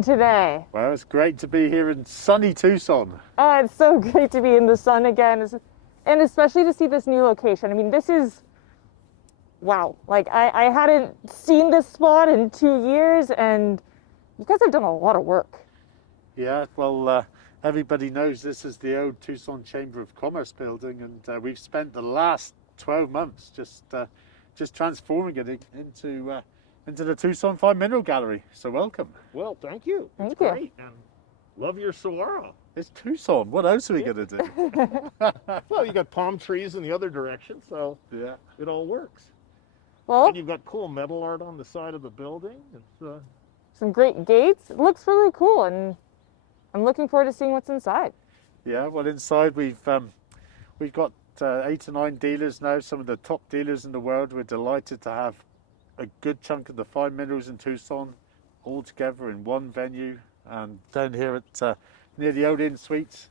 doing today? Well, it's great to be here in sunny Tucson. It's so great to be in the sun again, and especially to see this new location. I mean, this is, wow. Like, I hadn't seen this spot in 2 years, and you guys have done a lot of work. Yeah, well, everybody knows this is the old Tucson Chamber of Commerce building, and we've spent the last 12 months just transforming it into the Tucson Fine Mineral Gallery. So welcome. Well, thank you. Thank It's you. great, and love your saguaro. It's Tucson. What else are we going to do? Well, you got palm trees in the other direction, so Yeah. it all works. Well, And you've got cool metal art on the side of the building. It's some great gates. It looks really cool, and I'm looking forward to seeing what's inside. Yeah. Well, inside we've got 8 or 9 dealers now. Some of the top dealers in the world. We're delighted to have a good chunk of the fine minerals in Tucson all together in one venue, and down here at near the old Inn Suites,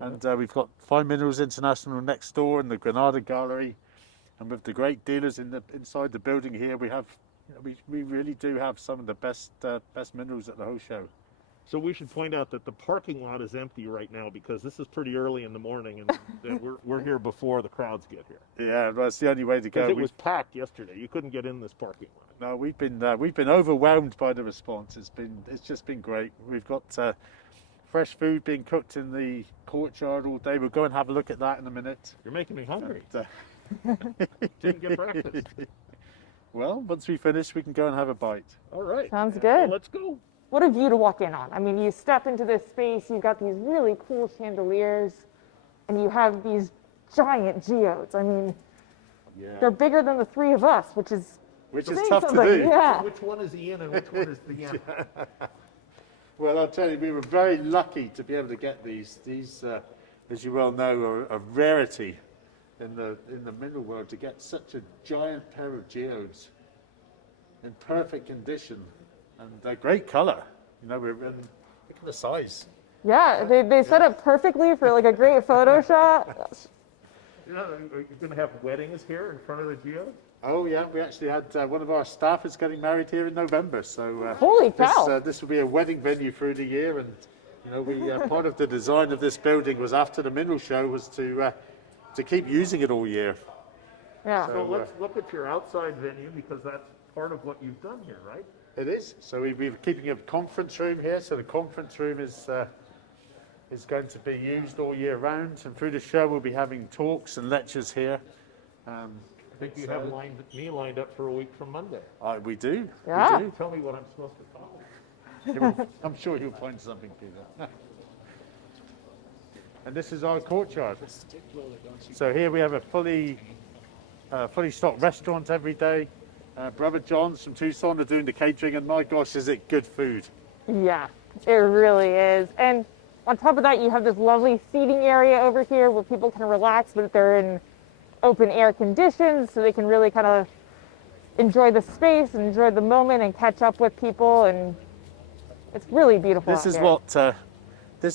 and we've got Fine Minerals International next door in the Granada Gallery, and with the great dealers inside the building here, we have we really do have some of the best minerals at the whole show. So we should point out that the parking lot is empty right now because this is pretty early in the morning, and we're here before the crowds get here. Yeah, that's the only way to go. Because it was packed yesterday. You couldn't get in this parking lot. No, we've been overwhelmed by the response. It's just been great. We've got fresh food being cooked in the courtyard all day. We'll go and have a look at that in a minute. You're making me hungry. And, Didn't get breakfast. well, once we finish, we can go and have a bite. All right. Sounds Well, good. let's go. What a view to walk in on. I mean, you step into this space, you've got these really cool chandeliers, and you have these giant geodes. I mean, Yeah. they're bigger than the three of us, which is saying tough to something. do. Yeah. Which one is the yin and which one is the yang? Well, I'll tell you, we were very lucky to be able to get these. These, as you well know, are a rarity in the mineral world, to get such a giant pair of geodes in perfect condition and great colour. You know, look at the size. Yeah, they set up perfectly for like a great photo shot. You know, you're going to have weddings here in front of the geodes? Oh yeah, we actually had one of our staff is getting married here in November. So Holy cow. this will be a wedding venue through the year, and you know, we part of the design of this building was after the mineral show was to keep using it all year. Yeah. So let's look at your outside venue, because that's part of what you've done here, right? It is. So we're keeping a conference room here. So the conference room is going to be used all year round, and through the show we'll be having talks and lectures here. I think you have me lined up for a week from Monday. We do. Yeah. We do. Tell me what I'm supposed to talk about. I'm sure you'll find something, Peter. And this is our courtyard. So here we have a fully stocked restaurant every day. Brother John's from Tucson are doing the catering, and my gosh, is it good food. Yeah, it really is. And on top of that, you have this lovely seating area over here where people can relax, but they're in open air conditions, so they can really kind of enjoy the space and enjoy the moment and catch up with people, and it's really beautiful. This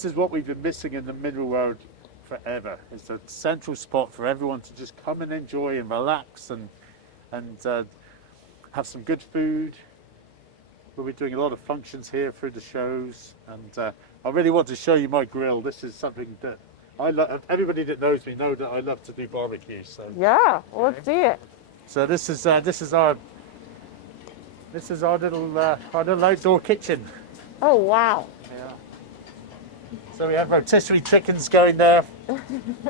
is what we've been missing in the mineral world forever. It's a central spot for everyone to just come and enjoy and relax and have some good food. We'll be doing a lot of functions here through the shows, and I really want to show you my grill. This is something that I love. Everybody that knows me know that I love to do barbecue. So Yeah, well, let's see it. so this is our little outdoor kitchen. Oh, wow. Yeah. So we have rotisserie chickens going there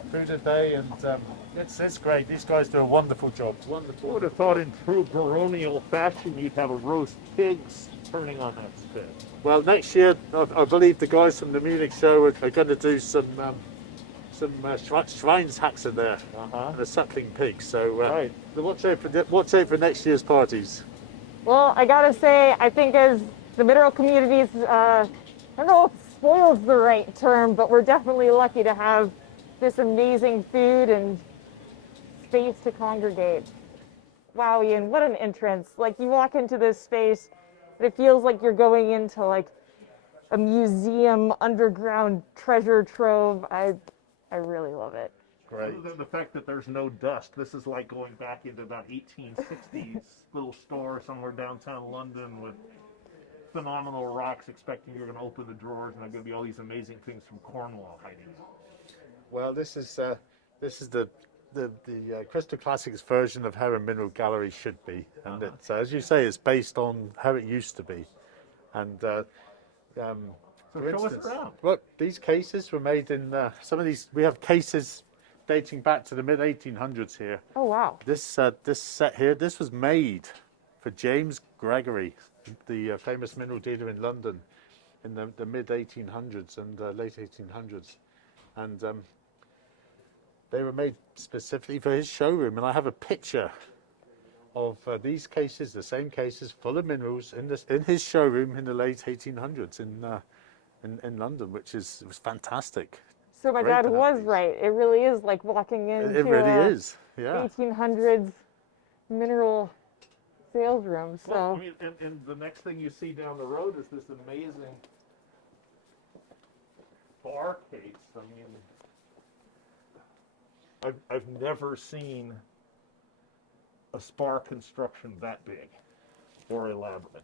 through the day, and it's great. These guys do a wonderful job. I Wonderful. would have thought in true baronial fashion you'd have a roast pig turning on that spit. Well, next year I believe the guys from the Munich show are going to do some Schweinshacks in there and a suckling pig. So Right. watch out for next year's parties. Well, I gotta say, I think as the mineral communities, I don't know if spoil's the right term, but we're definitely lucky to have this amazing food and space to congregate. Wow, Ian, what an entrance. Like, you walk into this space, and it feels like you're going into like a museum underground treasure trove. I really love it. Great. Other than the fact that there's no dust, this is like going back into about 1860s little store somewhere downtown London with phenomenal rocks, expecting you're going to open the drawers and there're going to be all these amazing things from Cornwall hiding out. Well, this is the Crystal Classics version of how a mineral gallery should be, and it's, as you say, it's based on how it used to be. And So for show us instance, around. look, these cases were made in some of these. We have cases dating back to the mid 1800s here. Oh, wow. This set here, this was made for James Gregory, the famous mineral dealer in London, in the mid 1800s and late 1800s, and they were made specifically for his showroom. And I have a picture of these cases, the same cases full of minerals, in his showroom in the late 1800s in London, which was fantastic. So my Great dad to have was these. right. It really is like walking into It really a is, yeah. 1800s mineral sales room. So Well, I mean, and the next thing you see down the road is this amazing bar case. I mean, I've never seen a spar construction that big or elaborate.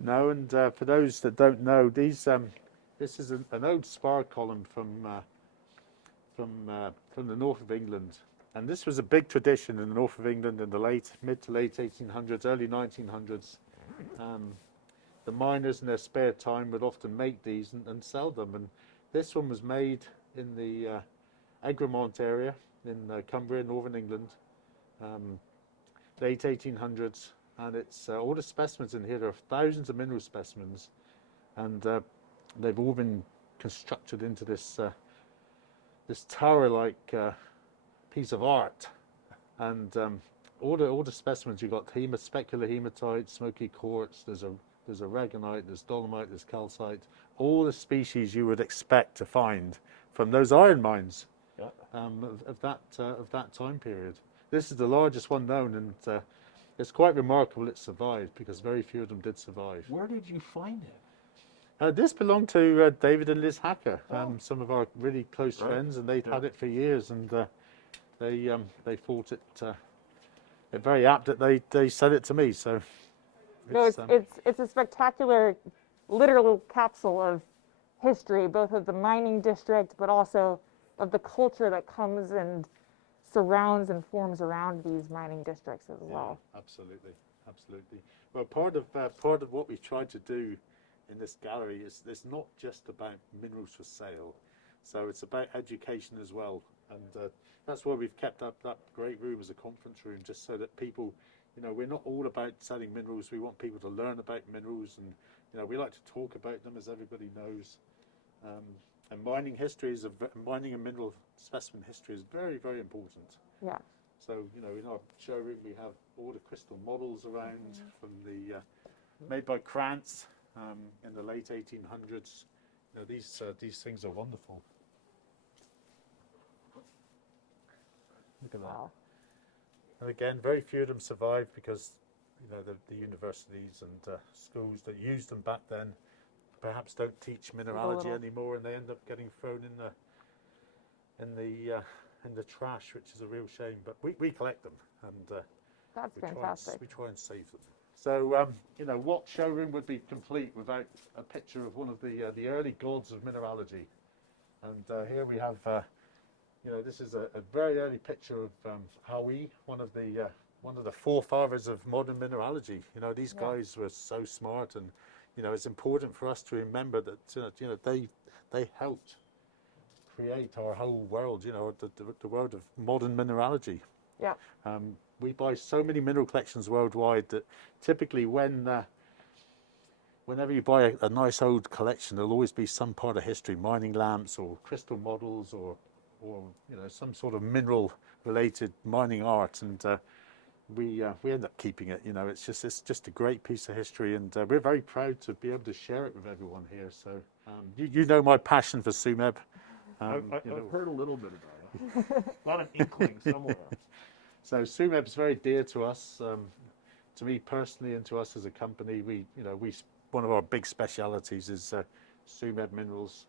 No, and for those that don't know, this is an old spar column from the north of England, and this was a big tradition in the north of England in the mid to late 1800s, early 1900s. The miners in their spare time would often make these and sell them, and this one was made in the Egremont area in Cumbria, northern England, late 1800s, and it's all the specimens in here. There are thousands of mineral specimens, and they've all been constructed into this this tower-like piece of art, and all the specimens you've got specular hematite, smoky quartz. There's aragonite, there's dolomite, there's calcite. All the species you would expect to find from those iron mines of that time period. This is the largest one known, and it's quite remarkable it survived, because very few of them did survive. Where did you find it? This belonged to David and Liz Hacker, some of our really close friends, and they'd had it for years, and they thought it very apt that they sent it to me. So no, it's a spectacular, literal capsule of history, both of the mining district, but also of the culture that comes and surrounds and forms around these mining districts as well. Yeah, absolutely. Well, part of what we've tried to do in this gallery is it's not just about minerals for sale, so it's about education as well, and that's why we've kept up that great room as a conference room, just so that people, we're not all about selling minerals. We want people to learn about minerals, and we like to talk about them, as everybody knows. And mining and mineral specimen history is very, very important. Yeah. So in our showroom we have all the crystal models around from the made by Krantz in the late 1800s. These things are wonderful. Look at that. And again, very few of them survive because the universities and schools that used them back then perhaps don't teach mineralogy anymore, and they end up getting thrown in the trash, which is a real shame. But we collect them, and that's fantastic. We try and save them. So what showroom would be complete without a picture of one of the early gods of mineralogy? And here we have this is a very early picture of Hawi, one of the forefathers of modern mineralogy. These guys were so smart, and it's important for us to remember that they helped create our whole world, the world of modern mineralogy. Yeah. We buy so many mineral collections worldwide that typically whenever you buy a nice old collection, there'll always be some part of history, mining lamps or crystal models or some sort of mineral related mining art, and we end up keeping it. It's just a great piece of history, and we're very proud to be able to share it with everyone here. So you know my passion for Sumeb. I've heard a little bit about it. A lot of inkling somewhere. So Sumeb is very dear to us, to me personally, and to us as a company. One of our big specialities is Sumeb minerals.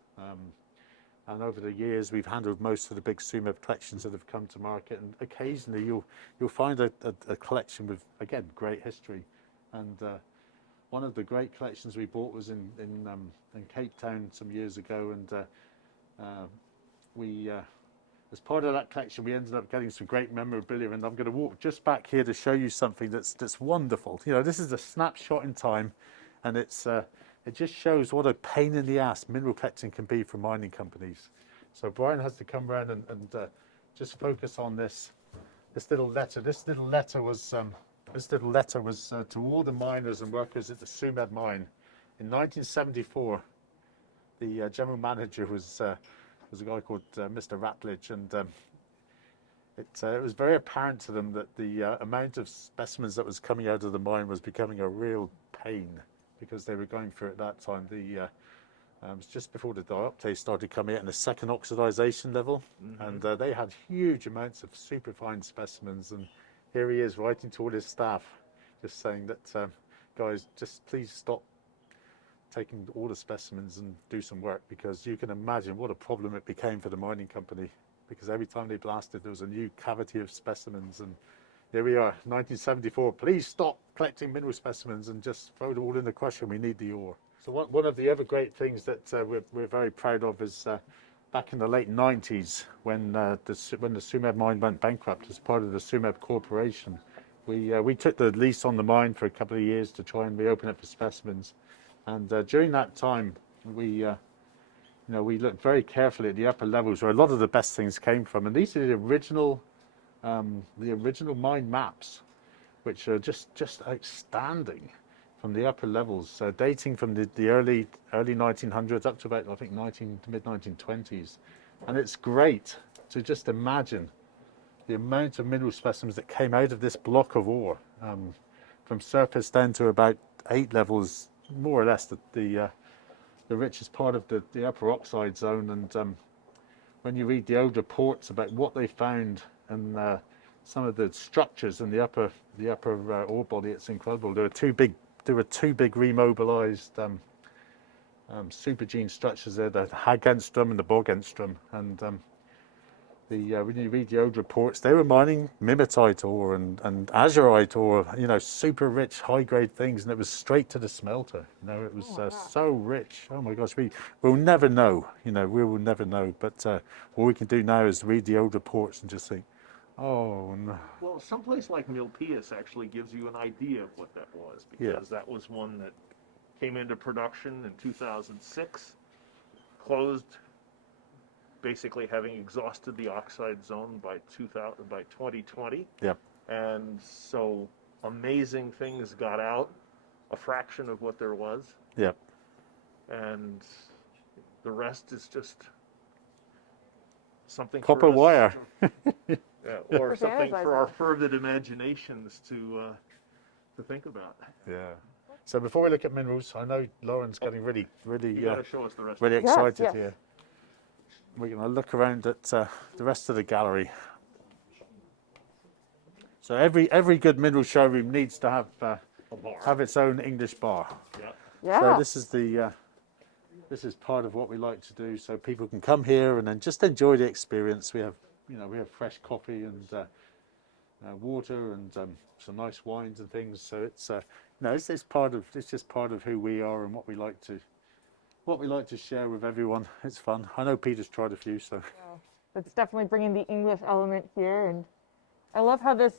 And over the years, we've handled most of the big Sumeb collections that have come to market. And occasionally, you'll find a collection with, again, great history. And one of the great collections we bought was in Cape Town some years ago, and we as part of that collection we ended up getting some great memorabilia, and I'm going to walk just back here to show you something that's wonderful. You know, this is a snapshot in time, and it just shows what a pain in the ass mineral collecting can be for mining companies. So Brian has to come around and just focus on this little letter. This little letter was to all the miners and workers at the Tsumeb mine in 1974. The general manager was a guy called Mr. Ratledge, and it was very apparent to them that the amount of specimens that was coming out of the mine was becoming a real pain, because they were going through at that time it was just before the dioptase started coming out in the second oxidization level, and they had huge amounts of superfine specimens. And here he is writing to all his staff, just saying that, guys, just please stop taking all the specimens and do some work, because you can imagine what a problem it became for the mining company, because every time they blasted there was a new cavity of specimens. And here we are, 1974, please stop collecting mineral specimens and just throw it all in the crusher, we need the ore. So one of the other great things that we're very proud of is back in the late 90s, when the Tsumeb mine went bankrupt as part of the Tsumeb Corporation, we took the lease on the mine for a couple of years to try and reopen it for specimens. And during that time, we looked very carefully at the upper levels where a lot of the best things came from. And these are the original mine maps, which are just outstanding from the upper levels, dating from the early 1900s up to about, I think, mid 1920s. And it's great to just imagine the amount of mineral specimens that came out of this block of ore, from surface down to about 8 levels, more or less the richest part of the upper oxide zone. And when you read the old reports about what they found and some of the structures in the upper ore body, it's incredible. There were two big remobilized supergene structures there, the Hagenstrom and the Bogenstrom. And when you read the old reports, they were mining mimetite ore and azurite ore, you know, super rich, high grade things, and it was straight to the smelter. You know, it was so rich. Oh my gosh, we'll never know. You know, we will never know. But all we can do now is read the old reports and just think, oh no. Well, someplace like Milpitas actually gives you an idea of what that was, because that was one that came into production in 2006, closed, basically having exhausted the oxide zone by 2020. Yep. And so amazing things got out, a fraction of what there was. Yep. And the rest is just something copper for us, wire. or something for our fervid imaginations to think about. Yeah. So before we look at minerals, I know Lauren's getting really You gotta show us the rest. really of it. excited Yes. here. We're going to look around at the rest of the gallery. So every good mineral showroom needs to have its own English bar. Yeah. Yeah. So this is part of what we like to do, so people can come here and then just enjoy the experience. We have fresh coffee and water and some nice wines and things. So it's just part of who we are and what we like to share with everyone. It's fun. I know Peter's tried a few, so It's definitely bringing the English element here, and I love how this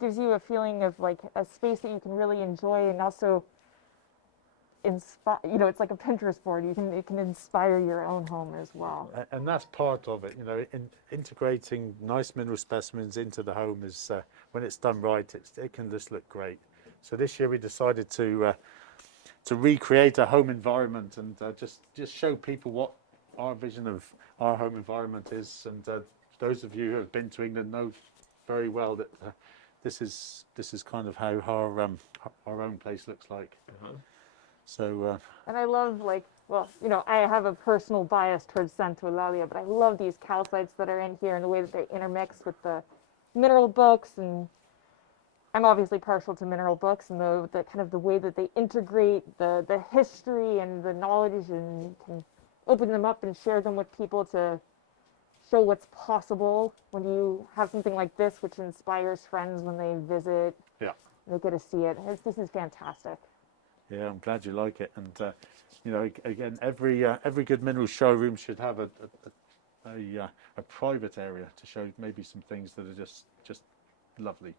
gives you a feeling of like a space that you can really enjoy, and also inspire. You know, it's like a Pinterest board. It can inspire your own home as well. and that's part of it. You know, integrating nice mineral specimens into the home is when it's done right, it can just look great. So this year we decided to recreate a home environment and just show people what our vision of our home environment is. And those of you who have been to England know very well that this is kind of how our own place looks like. So And I love, like, well, you know, I have a personal bias towards Santa Eulalia, but I love these calcites that are in here and the way that they intermix with the mineral books. And I'm obviously partial to mineral books and the kind of the way that they integrate the history and the knowledge, and you can open them up and share them with people to show what's possible when you have something like this, which inspires friends when they visit. yeah. They get to see it. This is fantastic. Yeah, I'm glad you like it. And you know, again, every good mineral showroom should have a private area to show maybe some things that are just lovely.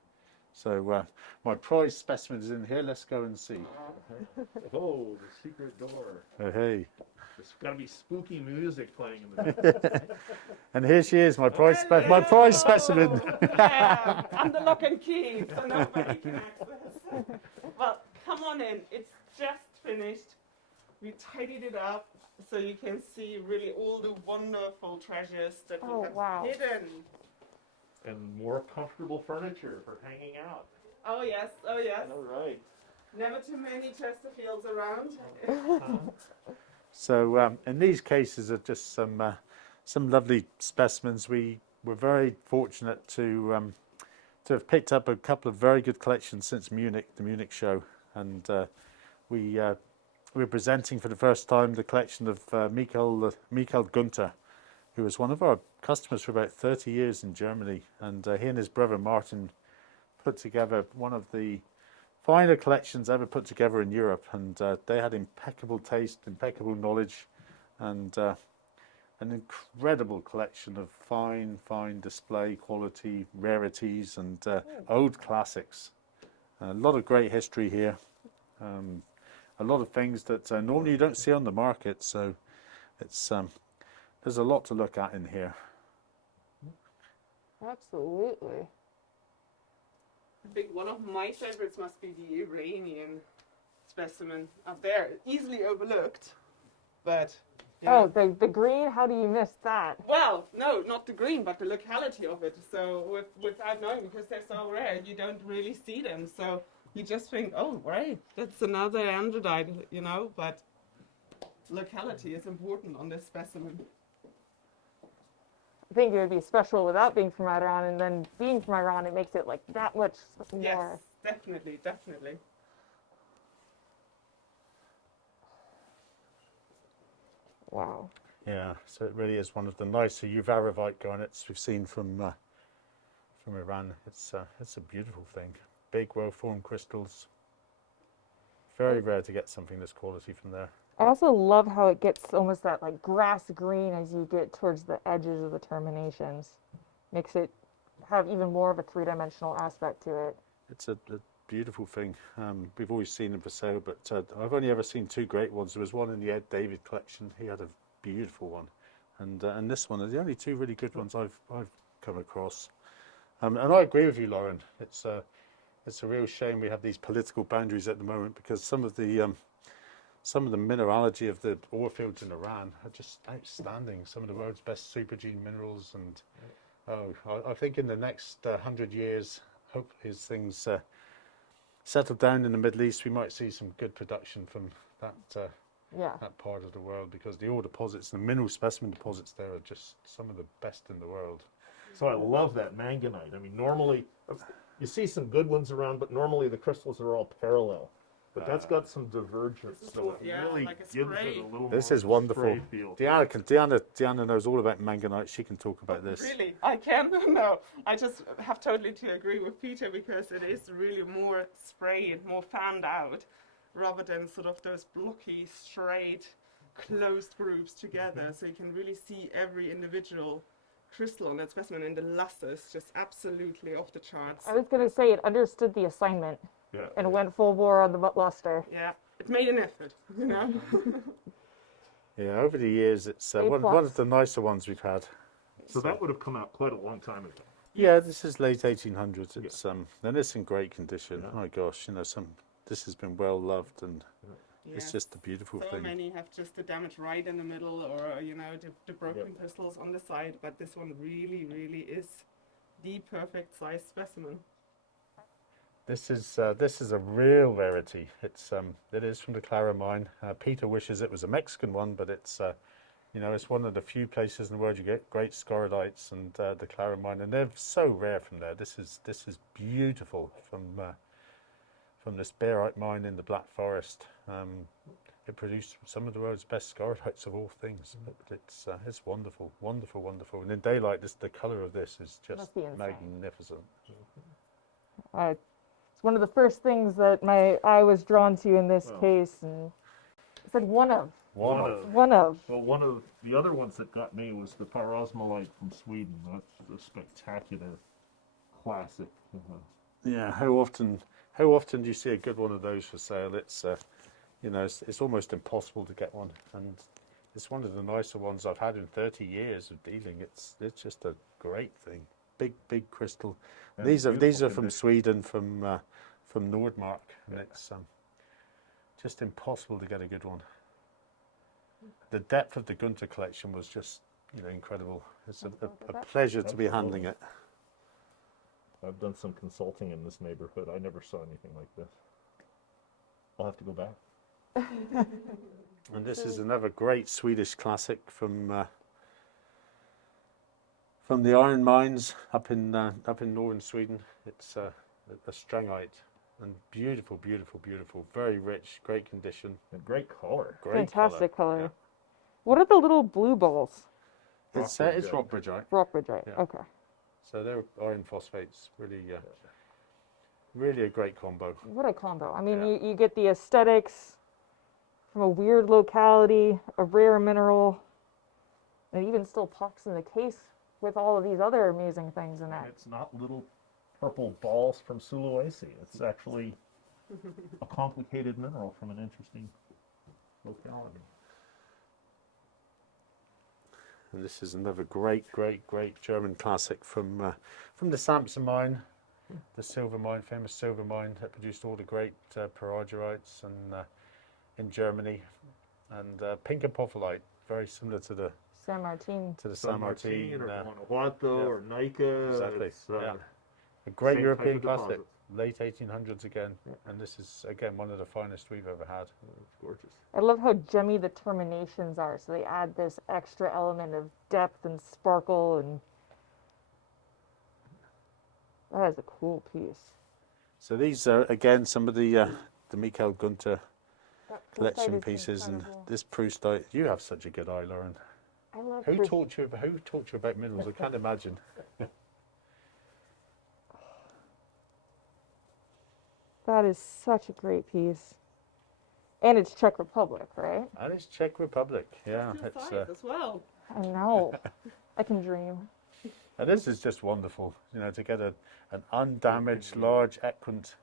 So my prize specimen is in here. Let's go and see. Oh, the secret door. Oh, hey. There's got to be spooky music playing in the back. And here she is, my prize specimen. Yeah, and the lock and key, so nobody can access. Well, come on in. It's just finished. We tidied it up so you can see really all the wonderful treasures that we have wow. hidden. And more comfortable furniture for hanging out. Oh yes, oh yes. All right. Never too many Chesterfields around. So in these cases are just some lovely specimens. We were very fortunate to have picked up a couple of very good collections since Munich, the Munich show, and we're presenting for the first time the collection of Michael Gunther, who was one of our customers for about 30 years in Germany, and he and his brother Martin put together one of the finer collections ever put together in Europe, and they had impeccable taste, impeccable knowledge, and an incredible collection of fine display quality, rarities, and old classics. A lot of great history here. A lot of things that normally you don't see on the market, so it's there's a lot to look at in here. Absolutely. I think one of my favorites must be the Iranian specimen up there. Easily overlooked, but Oh, the green. How do you miss that? well, no, not the green, but the locality of it. So without knowing, because they're so rare, you don't really see them. So you just think, oh, right, that's another androdite, you know. But locality is important on this specimen. I think it would be special without being from Iran, and then being from Iran, it makes it like that much more. Yes, definitely, definitely. Wow. Yeah, so it really is one of the nicer Uvarovite garnets we've seen from Iran. It's a beautiful thing. Big, well-formed crystals. Very rare to get something this quality from there. I also love how it gets almost that like grass green as you get towards the edges of the terminations. Makes it have even more of a three-dimensional aspect to it. It's a beautiful thing. We've always seen them for sale, but I've only ever seen two great ones. There was one in the Ed David collection. He had a beautiful one, and this one are the only two really good ones I've come across. And I agree with you, Lauren. It's a real shame we have these political boundaries at the moment, because some of the mineralogy of the ore fields in Iran are just outstanding. Some of the world's best supergene minerals, and I think in the next 100 years, hope as things settle down in the Middle East, we might see some good production from that that part of the world, because the ore deposits, the mineral specimen deposits there are just some of the best in the world. So I love that manganite. I mean, normally you see some good ones around, but normally the crystals are all parallel. But that's got some divergence, so it Yeah, really like a gives spray. it a little This more is wonderful. spray feel. Diana knows all about manganite. She can talk about this. Really? I can? No. I just have totally to agree with Peter, because it is really more sprayed, more fanned out, rather than sort of those blocky, straight, closed groups together. So you can really see every individual crystal on that specimen, and the luster is just absolutely off the charts. I was going to say it understood the assignment and went full bore on the luster. Yeah, it made an effort, you know? Yeah, over the years, it's one of the nicer ones we've had. So that would have come out quite a long time ago. Yeah, this is late 1800s. It's and it's in great condition. Oh my gosh, this has been well loved, and it's Yes. just a beautiful So thing. many have just the damage right in the middle, or the broken crystals on the side, but this one really, really is the perfect size specimen. This is a real rarity. It is from the Clara mine. Peter wishes it was a Mexican one, but it's it's one of the few places in the world you get great scoridites, and the Clara mine, and they're so rare from there. This is beautiful from this barite mine in the Black Forest. It produced some of the world's best scoridites of all things. It's wonderful, wonderful, wonderful. And in daylight, the color of this is just Must be insane. magnificent. It's one of the first things that my eye was drawn to in this Well. case, and it said one of. One of. One of. Well, one of the other ones that got me was the Parosmolite from Sweden. That's a spectacular classic. Yeah, how often do you see a good one of those for sale? It's you know, it's almost impossible to get one, and it's one of the nicer ones I've had in 30 years of dealing. It's just a great thing. Big crystal. And These are beautiful from condition. Sweden, from Nordmark, and it's just impossible to get a good one. The depth of the Gunter collection was just, you know, incredible. It's a pleasure to be handling it. I've done some consulting in this neighborhood. I never saw anything like this. I'll have to go back. And this is another great Swedish classic from the iron mines up in northern Sweden. It's a strangite, and beautiful, very rich, great condition, And great color. great Fantastic color. Yeah. What are the little blue balls? It's Rockbridgeite. rockbridgeite. Rockbridgeite. Yeah. Okay. So they're iron phosphates. Really a great combo. What a combo. I mean, Yeah. you get the aesthetics from a weird locality, a rare mineral, and it even still pops in the case with all of these other amazing things in And it. it's not little purple balls from Sulawesi. It's actually a complicated mineral from an interesting locality. And this is another great German classic from the Samson mine, the silver mine, famous silver mine that produced all the great periderites and in Germany, and pink apophyllite, very similar to the San Martin. San Martin. or Guanajuato or Nika. Exactly. It's, Yeah. A great same European type of classic, deposit. late 1800s again, and this is again one of the finest we've ever had. It's gorgeous. I love how gemmy the terminations are, so they add this extra element of depth and sparkle, and that is a cool piece. So these are again some of the Michael Gunter That collection Proustite is pieces, and incredible. this Proustite. You have such a good eye, Lauren. I love Who Proust. taught you about minerals? I can't imagine. That is such a great piece. And it's Czech Republic, right? And it's Czech Republic, yeah. Two It's sides as well. I know. I can dream. and this is just wonderful, you know, to get an undamaged, large, equant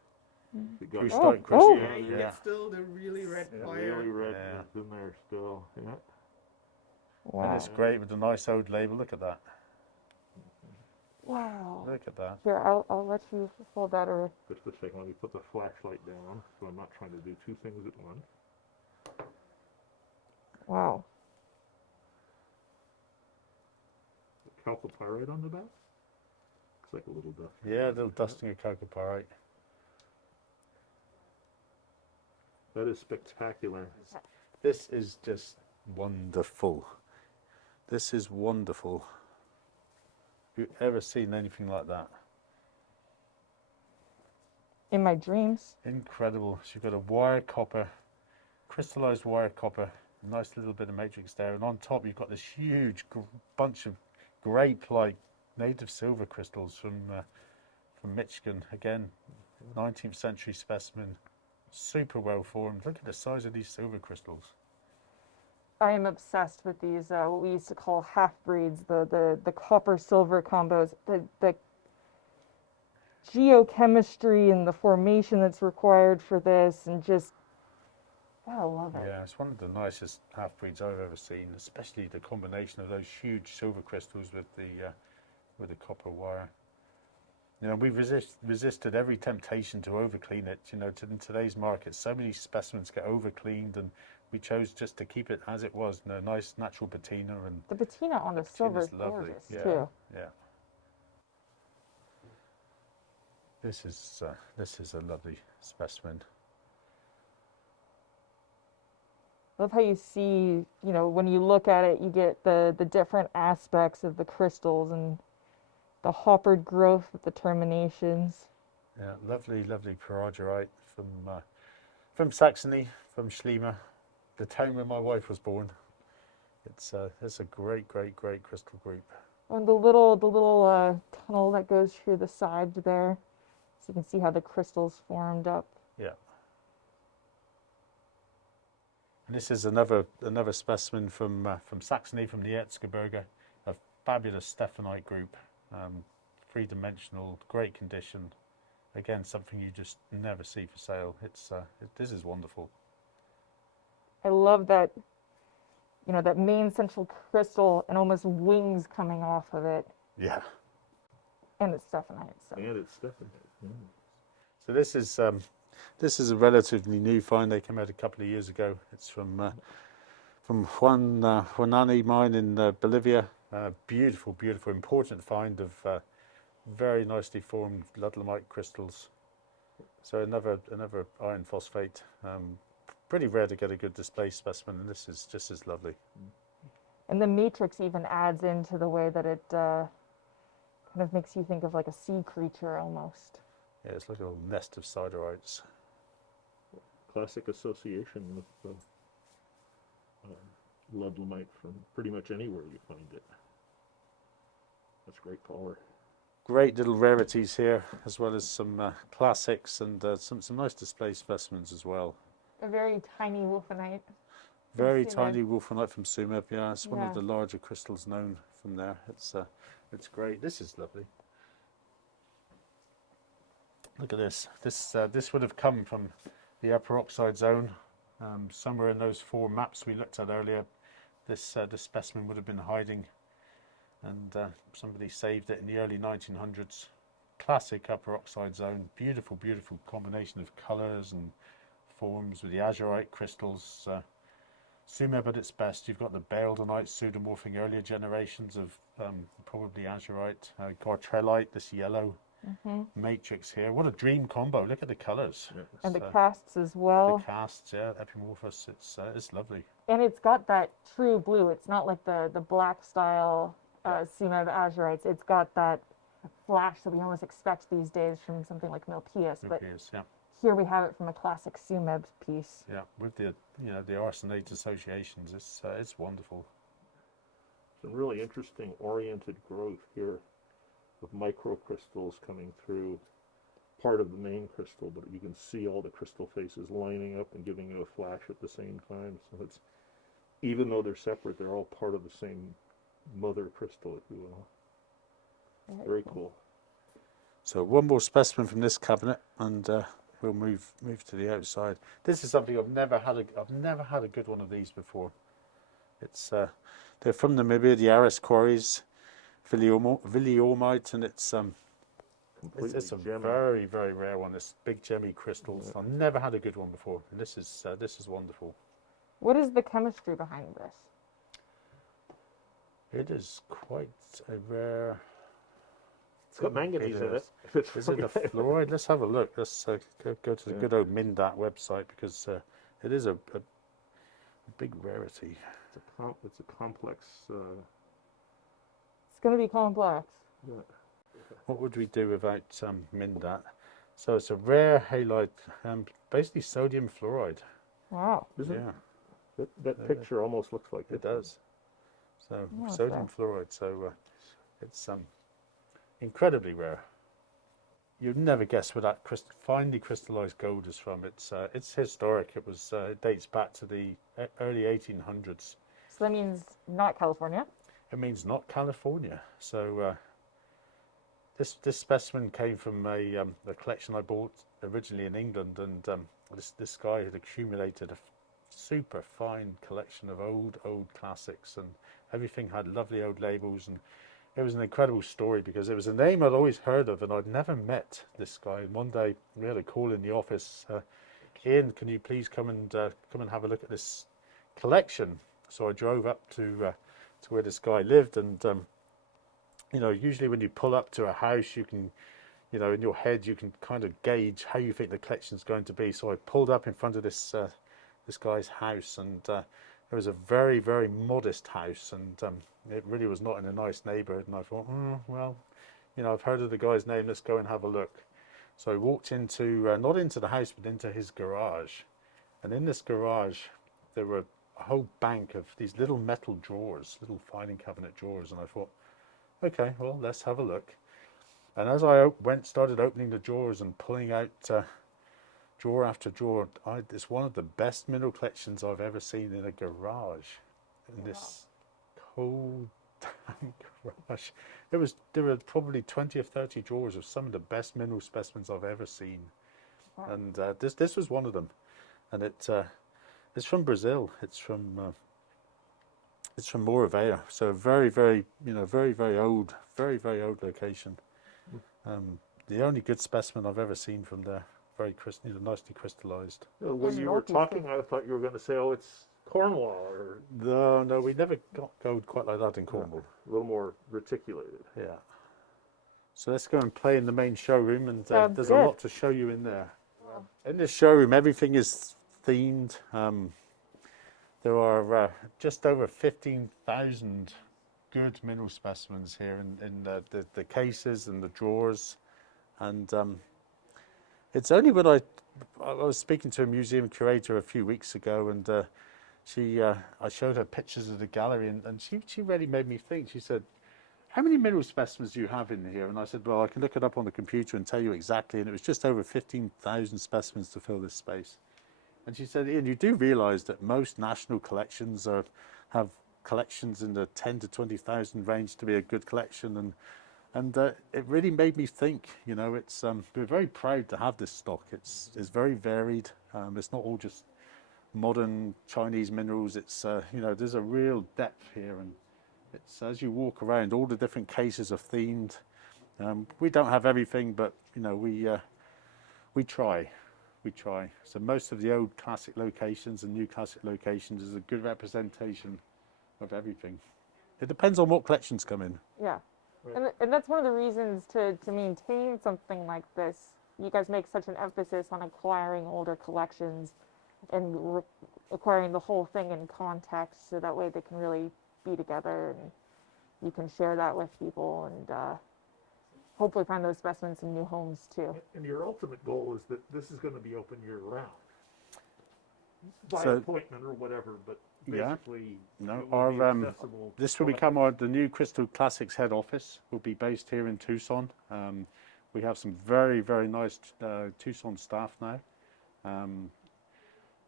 You got Proustite Oh, crystal. oh. Yeah, you Yeah. get still the really red fire. really red Yeah. is in there still. Yeah. Wow. And it's great with a nice old label. Look at that. Wow. Look at that. Here, I'll let you hold that, or Just a second, let me put the flashlight down so I'm not trying to do two things at once. wow. Chalcopyrite on the back? Looks like a little dust. Yeah, a little dusting of chalcopyrite. That is spectacular. This is just wonderful. This is wonderful. Have you ever seen anything like that? In my dreams. Incredible. So you've got a wire copper, crystallized wire copper, a nice little bit of matrix there, and on top you've got this huge bunch of grape-like native silver crystals from Michigan. Again, 19th century specimen, super well formed. Look at the size of these silver crystals. I am obsessed with these, what we used to call half-breeds, the copper-silver combos. The geochemistry and the formation that's required for this, and just, I love it. Yeah, it's one of the nicest half-breeds I've ever seen, especially the combination of those huge silver crystals with the copper wire. You know, we've resisted every temptation to over-clean it. You know, in today's market, so many specimens get over-cleaned, and we chose just to keep it as it was, a nice natural patina. And The patina on the silver is patina's lovely. gorgeous, Yeah, too. yeah. This is a lovely specimen. Love how you see, you know, when you look at it, you get the different aspects of the crystals and the hoppered growth of the terminations. Yeah, lovely peridgerite from Saxony, from Schliemer, the town where my wife was born. It's a great crystal group. And the little tunnel that goes through the side there, So you can see how the crystals formed up. Yeah. And this is another specimen from Saxony, from the Erzgebirge, a fabulous stephanite group, three-dimensional, great condition. Again, something you just never see for sale. This is wonderful. I love that, you know, that main central crystal and almost wings coming off of it. Yeah. And it's stephanite. So. And it's definitely. So this is a relatively new find. They came out a couple of years ago. It's from Juanani mine in Bolivia. Beautiful, beautiful, important find of very nicely formed ludlamite crystals. So another iron phosphate. Pretty rare to get a good display specimen, and this is just as lovely. And the matrix even adds into the way that it kind of makes you think of like a sea creature almost. Yeah, it's like a little nest of siderites. Classic association with ludlamite from pretty much anywhere you find it. That's great power. Great little rarities here, as well as some classics and some nice display specimens as well. A very tiny wolfenite. Very Sumeb. tiny wolfenite from Sumeb. Yeah, it's one Yeah. of the larger crystals known from there. It's great. This is lovely. Look at this. This would have come from the upper oxide zone. Somewhere in those 4 maps we looked at earlier, this specimen would have been hiding, and somebody saved it in the early 1900s. Classic upper oxide zone. Beautiful, beautiful combination of colours and forms with the azurite crystals. Sumeb at its best. You've got the baeldonite pseudomorphing earlier generations of probably azurite, gartrellite, this yellow matrix here. What a dream combo! Look at the colours. Yeah. And the casts as well. The casts, yeah, epimorphous. It's lovely. And it's got that true blue. It's not like the black style Sumeb azurites. It's got that flash that we almost expect these days from something like Milpias. But Milpias, yeah. here we have it from a classic Sumeb piece. Yeah, with the the arsenate associations, it's wonderful. Some really interesting oriented growth here of microcrystals coming through part of the main crystal, but you can see all the crystal faces lining up and giving you a flash at the same time. So it's, even though they're separate, they're all part of the same mother crystal, if you will. Very cool. So one more specimen from this cabinet, and we'll move to the outside. This is something I've never had a good one of these before. It's they're from Namibia, the Aris quarries, Viliormite, and it's a Gemmy. very, very rare one. This big gemmy crystals. I've never had a good one before, and this is wonderful. What is the chemistry behind this? It is quite a rare. It's got manganese in it. Is it a fluoride? Let's have a look. Let's go to the good old Mindat website, because it is a big rarity. It's a complex. It's going to be complex. Yeah. What would we do without Mindat? So it's a rare halide, basically sodium fluoride. Wow. Isn't Yeah, that picture almost looks like it does. So Oh, sodium okay. fluoride. So it's incredibly rare. You'd never guess where that finely crystallized gold is from. It's historic. It dates back to the early 1800s. So that means not California. It means not California. So this specimen came from a collection I bought originally in England, and this guy had accumulated a super fine collection of old classics, and everything had lovely old labels, and it was an incredible story because it was a name I'd always heard of, and I'd never met this guy. And one day we had a call in the office. Ian, can you please come and have a look at this collection? So I drove up to where this guy lived, and usually when you pull up to a house, you can, in your head, you can kind of gauge how you think the collection's going to be. So I pulled up in front of this guy's house, and it was a very, very modest house, and it really was not in a nice neighborhood. And I thought, well, I've heard of the guy's name, let's go and have a look. So I walked into, not into the house, but into his garage. And in this garage, there were a whole bank of these little metal drawers, little filing cabinet drawers. And I thought, okay, well, let's have a look. And as I started opening the drawers and pulling out drawer after drawer, it's one of the best mineral collections I've ever seen in a garage. In this cold, damn garage. There were probably 20 or 30 drawers of some of the best mineral specimens I've ever seen. Wow. And this was one of them. And it's from Brazil. It's from Moravea. So very, very, very old, very, very old location. The only good specimen I've ever seen from there. Very nicely crystallized. When you were talking, I thought you were going to say, oh, it's Cornwall, or No, we never got gold quite like that in Cornwall. a little more reticulated. Yeah. So let's go and play in the main showroom, and there's good. a lot to show you in there. In this showroom, everything is themed. There are just over 15,000 good mineral specimens here in the cases and the drawers. And it's only when I was speaking to a museum curator a few weeks ago, and I showed her pictures of the gallery, and she really made me think. She said, how many mineral specimens do you have in here? And I said, well, I can look it up on the computer and tell you exactly. And it was just over 15,000 specimens to fill this space. And she said, Ian, you do realize that most national collections have collections in the 10 to 20,000 range to be a good collection. And it really made me think, we're very proud to have this stock. It's very varied. It's not all just modern Chinese minerals. It's, there's a real depth here. And it's, as you walk around, all the different cases are themed. We don't have everything, but, we try. We try. So most of the old classic locations and new classic locations is a good representation of everything. It depends on what collections come in. Yeah. Right. And that's one of the reasons to maintain something like this. You guys make such an emphasis on acquiring older collections and acquiring the whole thing in context, so that way they can really be together and you can share that with people and hopefully find those specimens in new homes too. And your ultimate goal is that this is going to be open year round, by So- appointment or whatever, but Yeah. basically No, it will our, be accessible. this will become the new Crystal Classics head office. Will be based here in Tucson. We have some very, very nice Tucson staff now.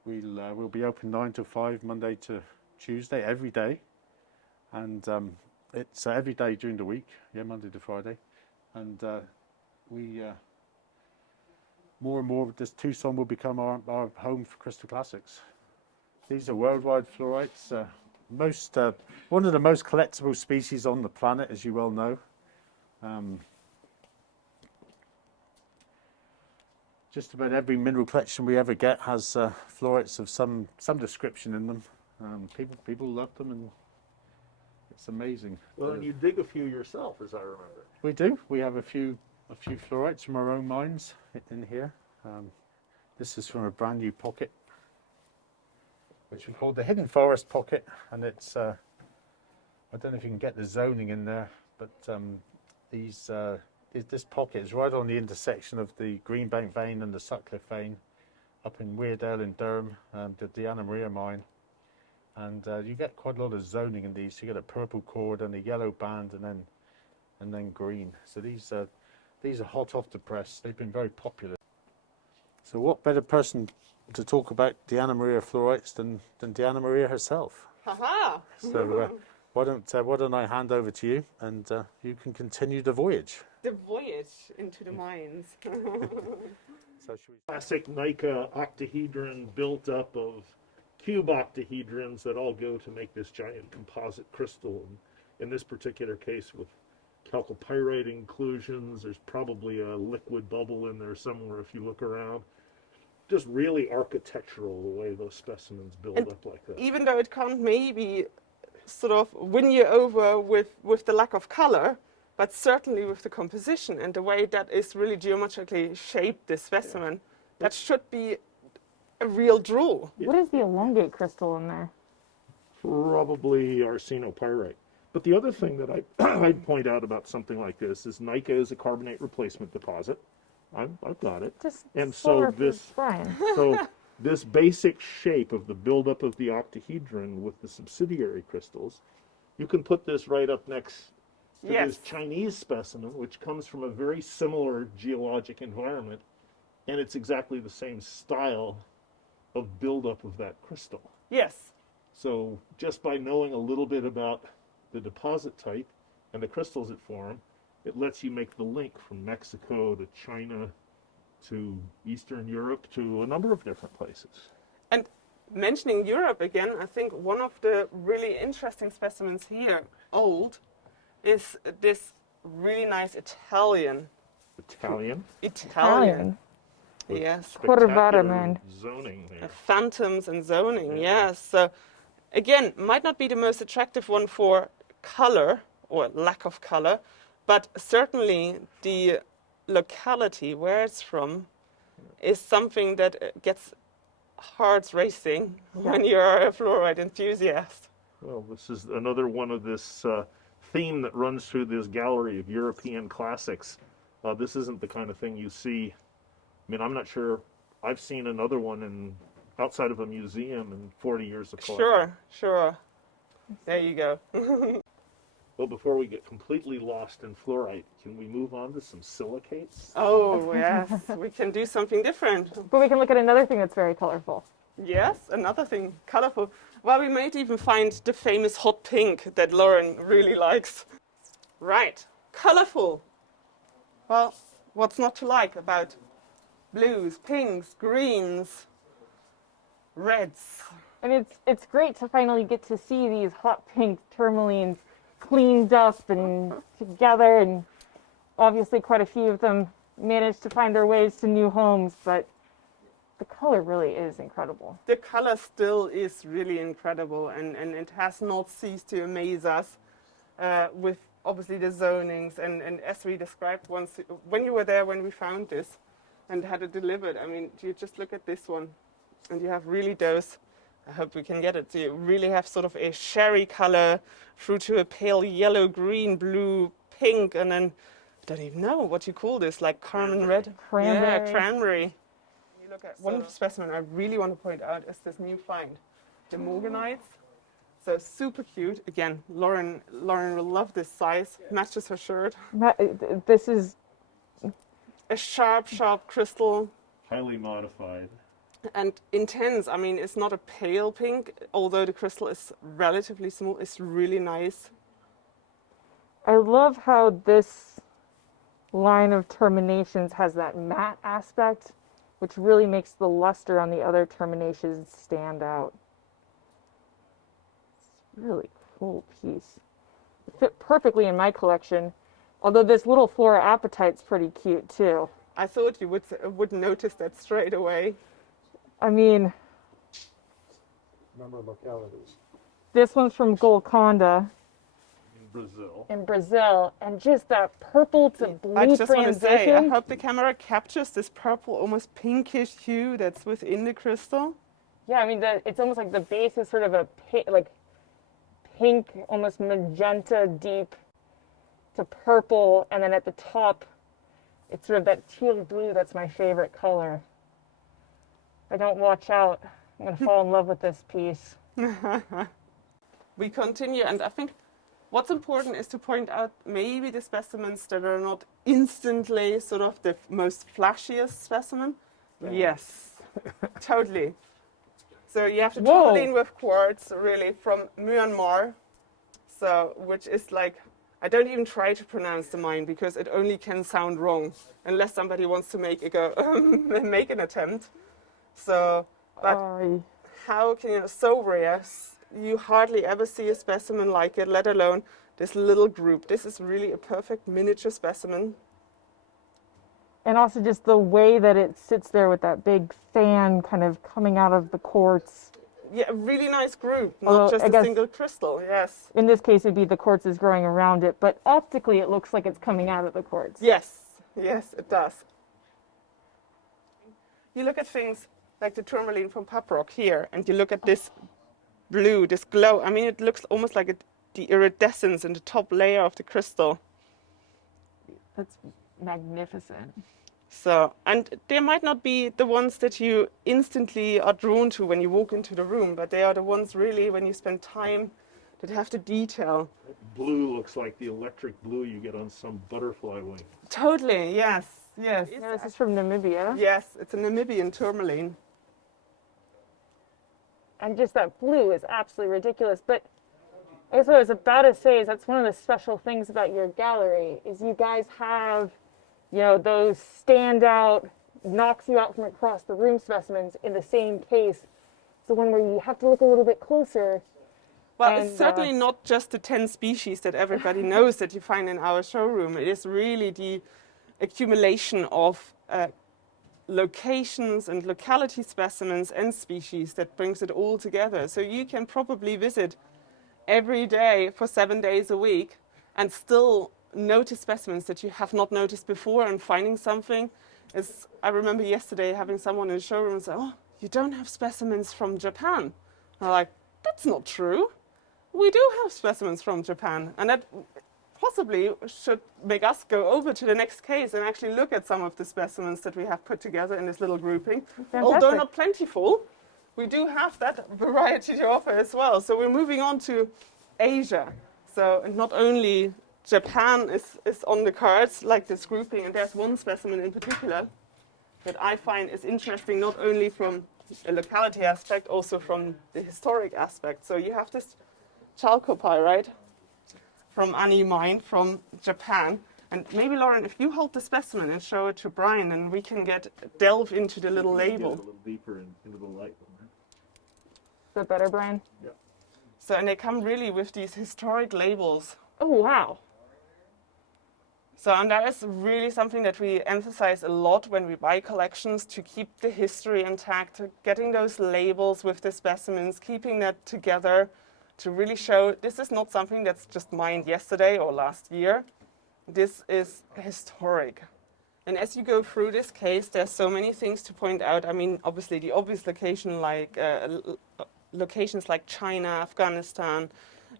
We'll be open 9 to 5 Monday to Tuesday every day, and it's every day during the week. Yeah, Monday to Friday, and we more and more this Tucson will become our home for Crystal Classics. These are worldwide fluorites. One of the most collectible species on the planet, as you well know. Just about every mineral collection we ever get has fluorites of some description in them. People love them, and it's amazing. Well, and you dig a few yourself, as I remember. We do. We have a few fluorites from our own mines in here. This is from a brand new pocket, which we call the Hidden Forest Pocket, and it's I don't know if you can get the zoning in there, but this pocket is right on the intersection of the Greenbank vein and the Sutcliffe vein, up in Weardale in Durham, the Anna Maria mine, and you get quite a lot of zoning in these. So you get a purple cord and a yellow band, and then green. So these are hot off the press. They've been very popular. So what better person to talk about Deanna Maria fluorites than Deanna Maria herself? Haha! So why don't I hand over to you, and you can continue the voyage. The voyage into the mines. So should we... Classic Nika octahedron built up of cube octahedrons that all go to make this giant composite crystal. And in this particular case, with chalcopyrite inclusions, there's probably a liquid bubble in there somewhere if you look around. Just really architectural the way those specimens build up like that. Even though it can't maybe sort of win you over with the lack of color, but certainly with the composition and the way that is really geometrically shaped, this specimen, that should be a real draw. What is the elongate crystal in there? Probably arsenopyrite. But the other thing that I'd point out about something like this is Nika is a carbonate replacement deposit. I've got it. Just And slower so for Brian. this basic shape of the buildup of the octahedron with the subsidiary crystals, you can put this right up next to Yes. this Chinese specimen, which comes from a very similar geologic environment, and it's exactly the same style of buildup of that crystal. Yes. So just by knowing a little bit about the deposit type and the crystals it form, it lets you make the link from Mexico to China to Eastern Europe to a number of different places. And mentioning Europe again, I think one of the really interesting specimens here, old, is this really nice Italian. Italian. Yes. Corvara, man. Zoning there. Phantoms and zoning, yes. So again, might not be the most attractive one for color or lack of color, but certainly the locality where it's from is something that gets hearts racing when you're a fluorite enthusiast. Well, this is another one of this theme that runs through this gallery of European classics. This isn't the kind of thing you see. I mean, I'm not sure I've seen another one outside of a museum in 40 years of collection. Sure. There you go. Well, before we get completely lost in fluorite, can we move on to some silicates? Oh, yes. We can do something different. But we can look at another thing that's very colorful. Yes, another thing, colorful. Well, we might even find the famous hot pink that Lauren really likes. Right, colorful. Well, what's not to like about blues, pinks, greens, reds? And it's great to finally get to see these hot pink tourmalines cleaned up and together, and obviously quite a few of them managed to find their ways to new homes, but the color really is incredible. The color still is really incredible, and it has not ceased to amaze us with obviously the zonings, and as we described once, when you were there when we found this and had it delivered, I mean, you just look at this one and you have really those, I hope we can get it, so you really have sort of a sherry color through to a pale yellow, green, blue, pink, and then I don't even know what you call this, like carmine red? Cranberry. Yeah, cranberry. You look at one specimen I really want to point out is this new find, the morganites. So super cute. Again, Lauren will love this size. Matches her shirt. This is A sharp crystal. Highly modified. And intense. I mean, it's not a pale pink, although the crystal is relatively small. It's really nice. I love how this line of terminations has that matte aspect, which really makes the luster on the other terminations stand out. It's a really cool piece. It fit perfectly in my collection, although this little Flora Appetite's pretty cute too. I thought you would notice that straight away. I mean, Number of localities. this one's from Golconda In Brazil. in Brazil, and just that purple to blue I just want to say, I transition. hope the camera captures this purple, almost pinkish hue that's within the crystal. Yeah, I mean, it's almost like the base is sort of a pink, almost magenta deep to purple, and then at the top, it's sort of that teal blue. That's my favorite color. If I don't watch out, I'm going to fall in love with this piece. We continue, and I think what's important is to point out maybe the specimens that are not instantly sort of the most flashiest specimen. Yes, totally. So you have to tourmaline with quartz, really, from Myanmar. So, which is like, I don't even try to pronounce the mine because it only can sound wrong unless somebody wants to make make an attempt. So, but how can you, so rare, you hardly ever see a specimen like it, let alone this little group. This is really a perfect miniature specimen. And also just the way that it sits there with that big fan kind of coming out of the quartz. Yeah, a really nice group, Although, not just I a guess single crystal, yes. In this case, it'd be the quartz is growing around it, but optically it looks like it's coming out of the quartz. Yes, it does. You look at things like the tourmaline from Paprock here, and you look at this blue, this glow. I mean, it looks almost like the iridescence in the top layer of the crystal. That's magnificent. So, and they might not be the ones that you instantly are drawn to when you walk into the room, but they are the ones really when you spend time that have the detail. Blue looks like the electric blue you get on some butterfly wing. Totally, yes, yes. Yeah, this is from Namibia. Yes, it's a Namibian tourmaline. And just that blue is absolutely ridiculous. But I guess what I was about to say is that's one of the special things about your gallery is you guys have, you know, those standout, knocks you out from across the room specimens in the same case. So one where you have to look a little bit closer. Well, And, it's certainly not just the 10 species that everybody knows that you find in our showroom. It is really the accumulation of locations and locality specimens and species that brings it all together. So you can probably visit every day for 7 days a week and still notice specimens that you have not noticed before, and finding something is, I remember yesterday having someone in the showroom say, "Oh, you don't have specimens from Japan." I'm like, that's not true. We do have specimens from Japan, and that possibly should make us go over to the next case and actually look at some of the specimens that we have put together in this little grouping. Although not plentiful, we do have that variety to offer as well. So we're moving on to Asia. So not only Japan is on the cards, like this grouping, and there's one specimen in particular that I find is interesting, not only from a locality aspect, also from the historic aspect. So you have this chalcopyrite from Ani mine from Japan. And maybe, Lauren, if you hold the specimen and show it to Brian, and we can delve into the little label. Get a little deeper into the light. Is that better, Brian? Yeah. So, and they come really with these historic labels. Oh, wow. So, and that is really something that we emphasize a lot when we buy collections, to keep the history intact, getting those labels with the specimens, keeping that together, to really show this is not something that's just mined yesterday or last year. This is historic. And as you go through this case, there's so many things to point out. I mean, obviously the obvious locations like China, Afghanistan,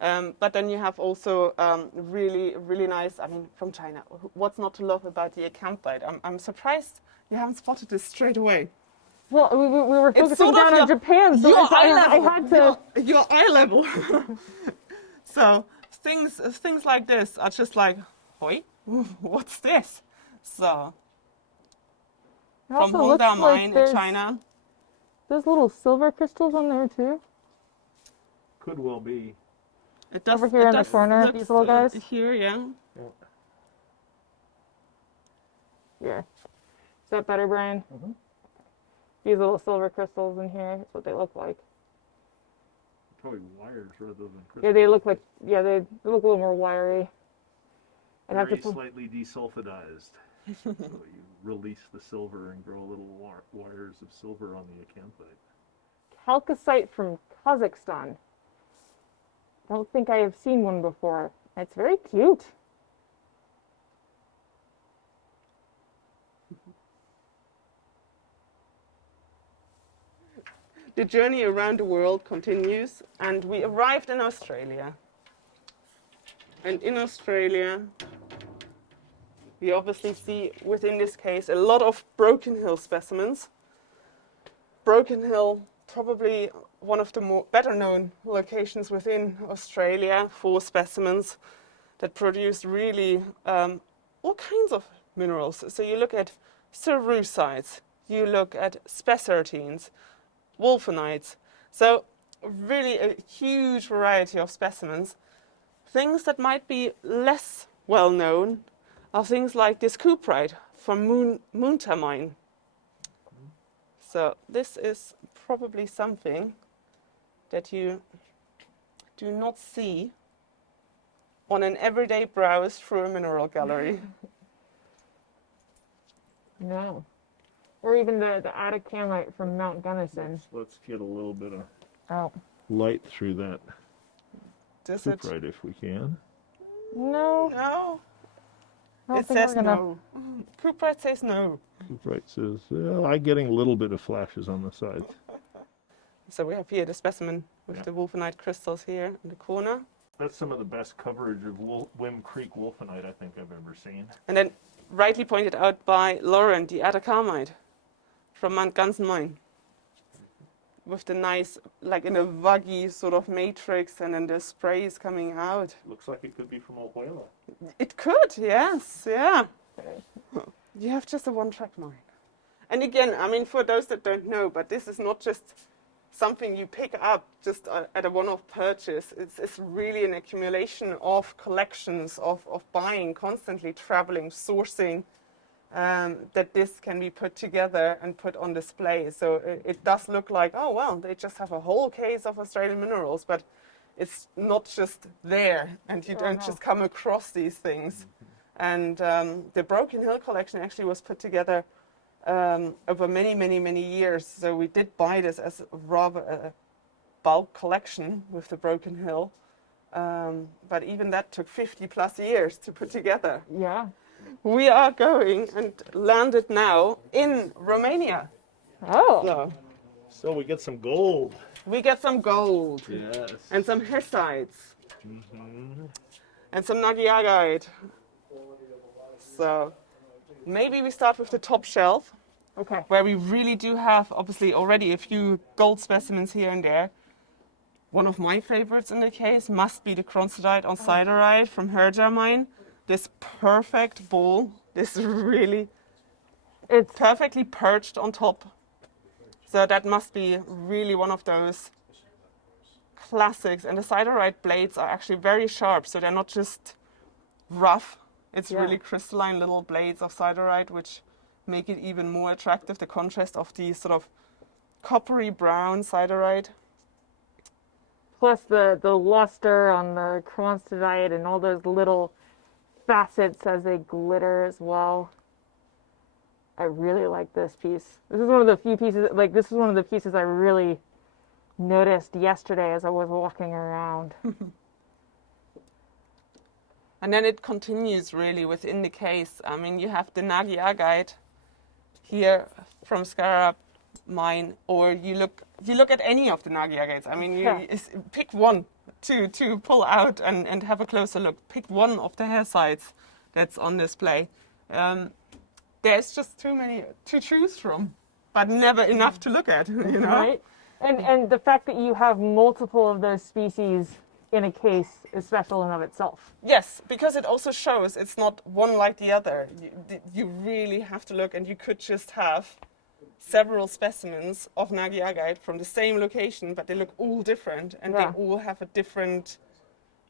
but then you have also really, really nice, I mean, from China. What's not to love about the acanthite? I'm surprised you haven't spotted this straight away. Well, we were It's focusing sort of down on Japan, so I had to. Your eye level. So things like this are just like, wait, what's this? So It from also looks Honda mine in there's- China. There's little silver crystals on there too. Could well be. It does, Over here it in the does corner, look, these little guys? Here, yeah. Yeah. Is that better, Brian? Mhm. These little silver crystals in here. That's what they look like. Probably wires rather than crystals. Yeah, they look like. Yeah, they look a little more wiry. I'd have to Very put. slightly desulfidized. So you release the silver and grow little wires of silver on the acanthite. Chalcocite from Kazakhstan. Don't think I have seen one before. It's very cute. The journey around the world continues, and we arrived in Australia. And in Australia, we obviously see, within this case, a lot of Broken Hill specimens. Broken Hill, probably one of the more better known locations within Australia for specimens that produce really all kinds of minerals. So you look at cerusites, you look at spessartines, wolfenites. So really a huge variety of specimens. Things that might be less well known are things like this cuprite from Munta mine. So this is probably something that you do not see on an everyday browse through a mineral gallery. No. Or even the atacamite from Mount Gunnison. Let's get a little bit of Oh. light through that Does it? cuprite if we can. No. No. I don't It think we're says gonna. no. Cuprite says no. Cuprite says, well, I'm getting a little bit of flashes on the sides. So we have here the specimen with Yeah. the wolfenite crystals here in the corner. That's some of the best coverage of Wim Creek wolfenite I think I've ever seen. And then rightly pointed out by Lauren, the atacamite from Mount Gunnison mine. with the nice, like in a vuggy sort of matrix, and then the sprays coming out. Looks like it could be from Ohuela. It could, yes, yeah. You have just a one-track mind. And again, I mean, for those that don't know, but this is not just something you pick up just at a one-off purchase. It's really an accumulation of collections, of buying, constantly traveling, sourcing, that this can be put together and put on display. So it does look like, oh, well, they just have a whole case of Australian minerals, but it's not just there, and you don't just come across these things. And the Broken Hill collection actually was put together over many years. So we did buy this as rather a bulk collection with the Broken Hill. But even that took 50+ years to put together. Yeah. We are going and landed now in Romania. Oh. So we get some gold. We get some gold. Yes. And some hessites. And some nagyagite. So maybe we start with the top shelf. Okay. Where we really do have, obviously, already a few gold specimens here and there. One of my favorites in the case must be the chronzodite on siderite from Herja mine. This perfect bowl, this really, it's perfectly perched on top. So that must be really one of those classics. And the siderite blades are actually very sharp, so they're not just rough. It's really crystalline little blades of siderite, which make it even more attractive, the contrast of the sort of coppery brown siderite. Plus the luster on the chronzodite and all those little facets as they glitter as well. I really like this piece. This is one of the few pieces, like this is one of the pieces I really noticed yesterday as I was walking around. And then it continues really within the case. I mean, you have the nagyagite here from Scarab mine, or you look at any of the nagyagates. I mean, you pick one to pull out and have a closer look. Pick one of the hessites that's on display. There's just too many to choose from, but never enough to look at, you know? Right? And the fact that you have multiple of those species in a case is special in of itself. Yes, because it also shows it's not one like the other. You really have to look, and you could just have several specimens of nagyagite from the same location, but they look all different, and they all have a different,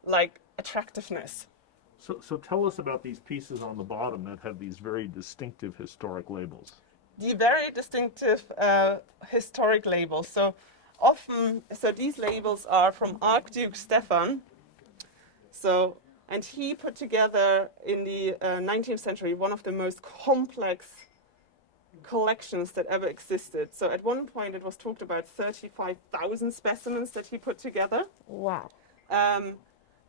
like, attractiveness. So tell us about these pieces on the bottom that have these very distinctive historic labels. The very distinctive historic labels. So often, these labels are from Archduke Stefan. So, and he put together in the 19th century one of the most complex collections that ever existed. So at one point it was talked about 35,000 specimens that he put together. Wow.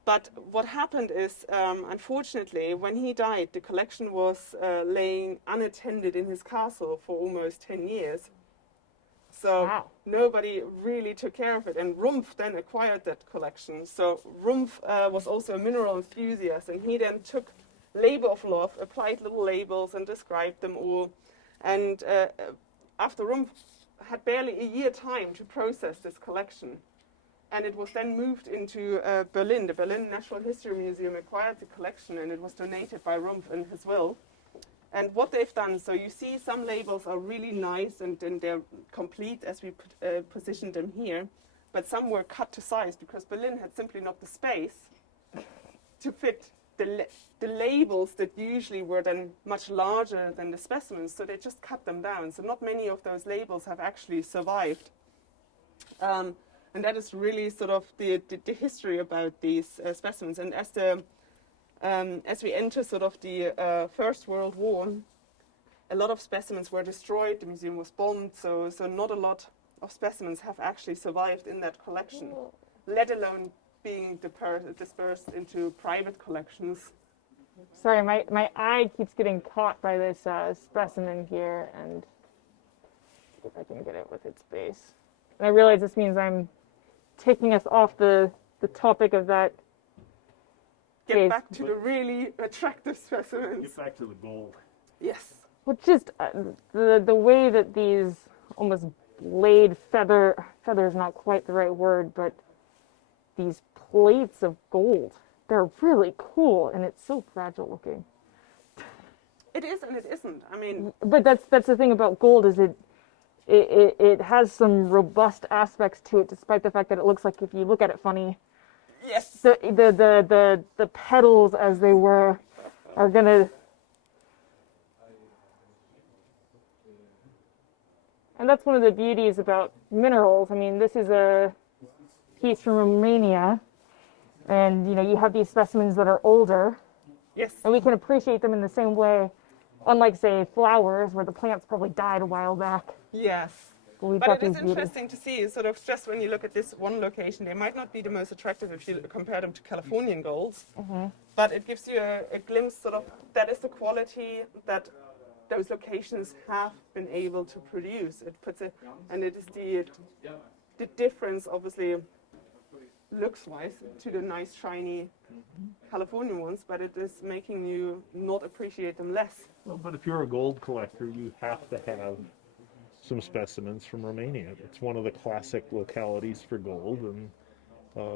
But what happened is, unfortunately, when he died, the collection was laying unattended in his castle for almost 10 years. So nobody really took care of it. And Rumpf then acquired that collection. So Rumpf was also a mineral enthusiast, and he then took labor of love, applied little labels and described them all. And after Rumpf had barely a year time to process this collection, and it was then moved into Berlin. The Berlin Natural History Museum acquired the collection, and it was donated by Rumpf in his will. And what they've done, so you see some labels are really nice and they're complete as we positioned them here, but some were cut to size because Berlin had simply not the space to fit the labels that usually were then much larger than the specimens, so they just cut them down. So not many of those labels have actually survived. And that is really sort of the history about these specimens. And as we enter sort of the First World War, a lot of specimens were destroyed, the museum was bombed, so not a lot of specimens have actually survived in that collection, let alone being dispersed into private collections. Sorry, my eye keeps getting caught by this specimen here, and if I can get it with its base. And I realize this means I'm taking us off the topic of that. Get back to the really attractive specimens. Get back to the gold. Yes. Well, just the way that these almost laid feather is not quite the right word, but these plates of gold. They're really cool, and it's so fragile looking. It is and it isn't. I mean, But that's the thing about gold is it has some robust aspects to it, despite the fact that it looks like if you look at it funny, yes. the petals as they were are gonna. And that's one of the beauties about minerals. I mean, this is a piece from Romania, and you know you have these specimens that are older, Yes. and we can appreciate them in the same way, unlike say flowers where the plants probably died a while back. Yes. But we've But got it is these beauties. interesting to see, sort of, just when you look at this one location, they might not be the most attractive if you compare them to Californian golds, but it gives you a glimpse, sort of, that is the quality that those locations have been able to produce. It puts it, and it is the difference, obviously, looks-wise, to the nice, shiny Californian ones, but it is making you not appreciate them less. Well, but if you're a gold collector, you have to have some specimens from Romania. It's one of the classic localities for gold, and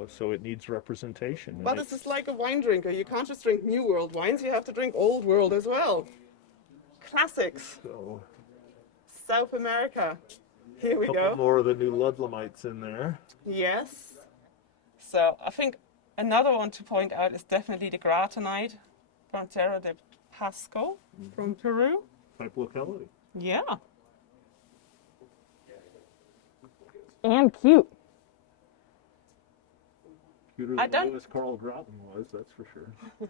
so it needs representation. But this is like a wine drinker. You can't just drink New World wines, you have to drink Old World as well. Classics. So, South America. Here we a couple go. more of the new Ludlamites in there. Yes. So I think another one to point out is definitely the Gratinite from Terra de Pasco from Peru. Type locality. Yeah. And cute. Cuter I than don't- Lewis Carl Groton was, that's for sure.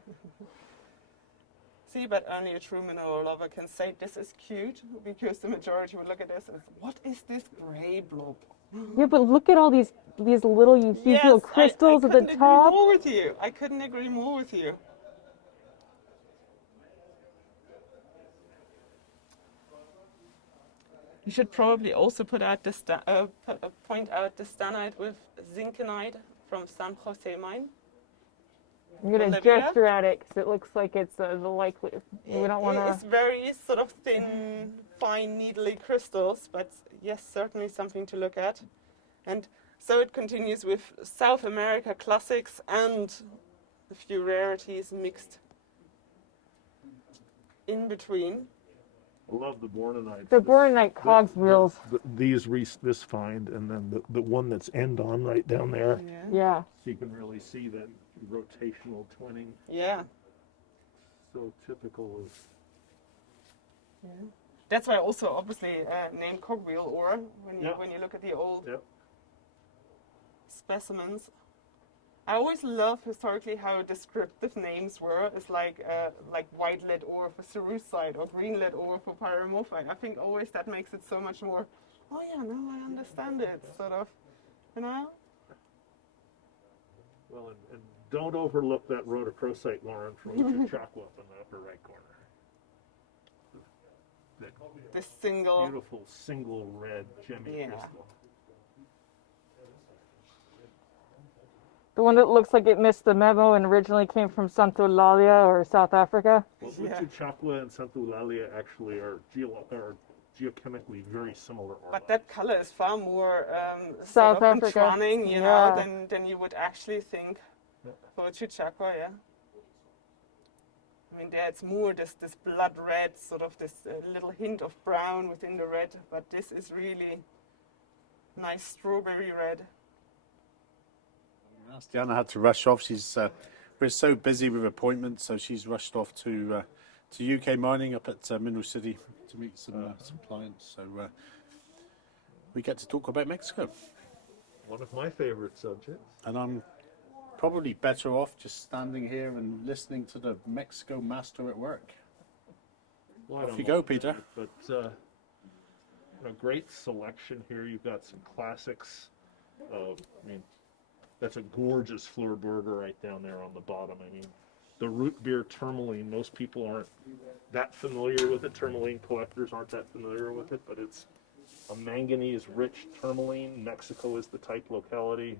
See, but only a true mineral lover can say this is cute, because the majority would look at this and say, what is this gray blob? Yeah, but look at all these little huge little crystals I at the couldn't top. agree more with you. I couldn't agree more with you. You should probably also point out the stanite with zinkenite from San Jose mine. I'm gonna Olivia? gesture at it because it looks like it's the likely. We don't want It's to. very sort of thin, fine, needly crystals, but yes, certainly something to look at. And so it continues with South America classics and a few rarities mixed in between. I love the Bornonite. The Bornonite cogs wheels. This find, and then the one that's end on right down there. Yeah. Yeah. So you can really see that rotational twinning. Yeah. So typical of. Yeah. That's why also obviously named cogwheel ore when you Yeah. when you look at the old Yep. specimens. I always love historically how descriptive names were. It's like white lead ore for cerussite or green lead ore for pyromorphite. I think always that makes it so much more, oh yeah, now I understand it, sort of, you know? Well, and don't overlook that rhodochrosite, Lauren, from Chautauqua up in the upper right corner. That This single, beautiful single red gemmy Yeah. crystal. The one that looks like it missed the memo and originally came from Santa Eulalia or South Africa. Well, Yeah. Chautauqua and Santa Eulalia actually are geochemically very similar ore but that color is far more South sort of Africa. entrancing, you Yeah. know, than you would actually think for Chautauqua, yeah. I mean, there it's more this blood red, sort of this little hint of brown within the red, but this is really nice strawberry red. Diana had to rush off. We're so busy with appointments, so she's rushed off to UK Mining up at Mineral City to meet some clients. So we get to talk about Mexico, One of my favorite subjects. and I'm probably better off just standing here and listening to the Mexico master at work. Well, I Off don't you know go, Peter. But a great selection here. You've got some classics. I mean, that's a gorgeous Fleur burger right down there on the bottom. I mean, the root beer tourmaline, most people aren't that familiar with it. Tourmaline collectors aren't that familiar with it, but it's a manganese-rich tourmaline. Mexico is the type locality.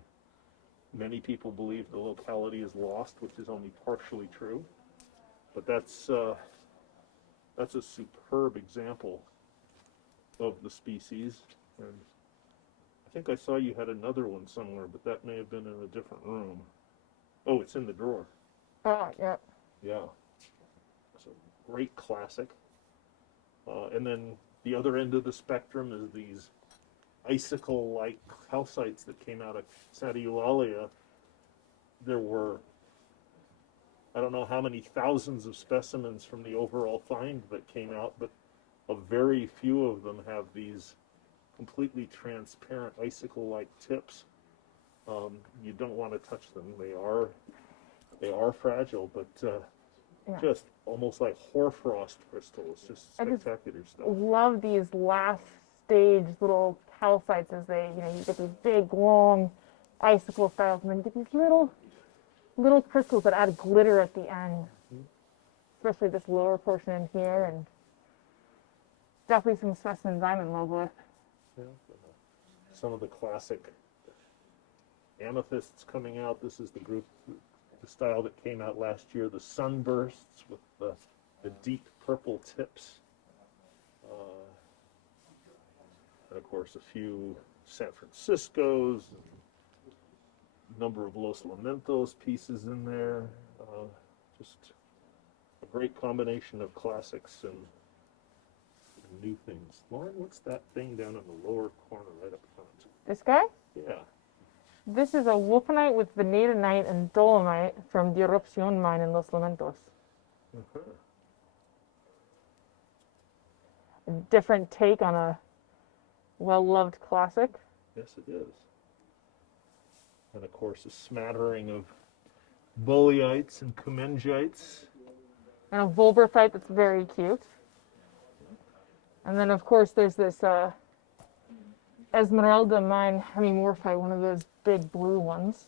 Many people believe the locality is lost, which is only partially true. But that's a superb example of the species. And think I saw you had another one somewhere, but that may have been in a different room. Oh, it's in the drawer. Oh, yep. Yeah. It's a great classic. And then the other end of the spectrum is these icicle-like calcites that came out of Santa Eulalia. There were, I don't know how many thousands of specimens from the overall find that came out, but a very few of them have these completely transparent icicle-like tips. You don't want to touch them. They are fragile, but Yeah. just almost like hoarfrost crystals. Just I just spectacular stuff. Love these last stage little calcites as they, you get these big, long icicle styles, and then you get these little crystals that add glitter at the end. Especially this lower portion in here, and definitely some specimens I'm in love with. Yeah. Some of the classic amethysts coming out. This is the style that came out last year, the sunbursts with the deep purple tips. And of course, a few San Franciscos, a number of Los Lamentos pieces in there. Just a great combination of classics and new things. Lauren, what's that thing down in the lower corner right up front? This guy? Yeah. This is a wolfenite with vanadinite and dolomite from the Erupcion mine in Los Lamentos. A different take on a well-loved classic. Yes, it is. And of course, a smattering of bulliites and comengites. And a volberthite that's very cute. And then, of course, there's this Esmeralda mine hemimorphite, one of those big blue ones.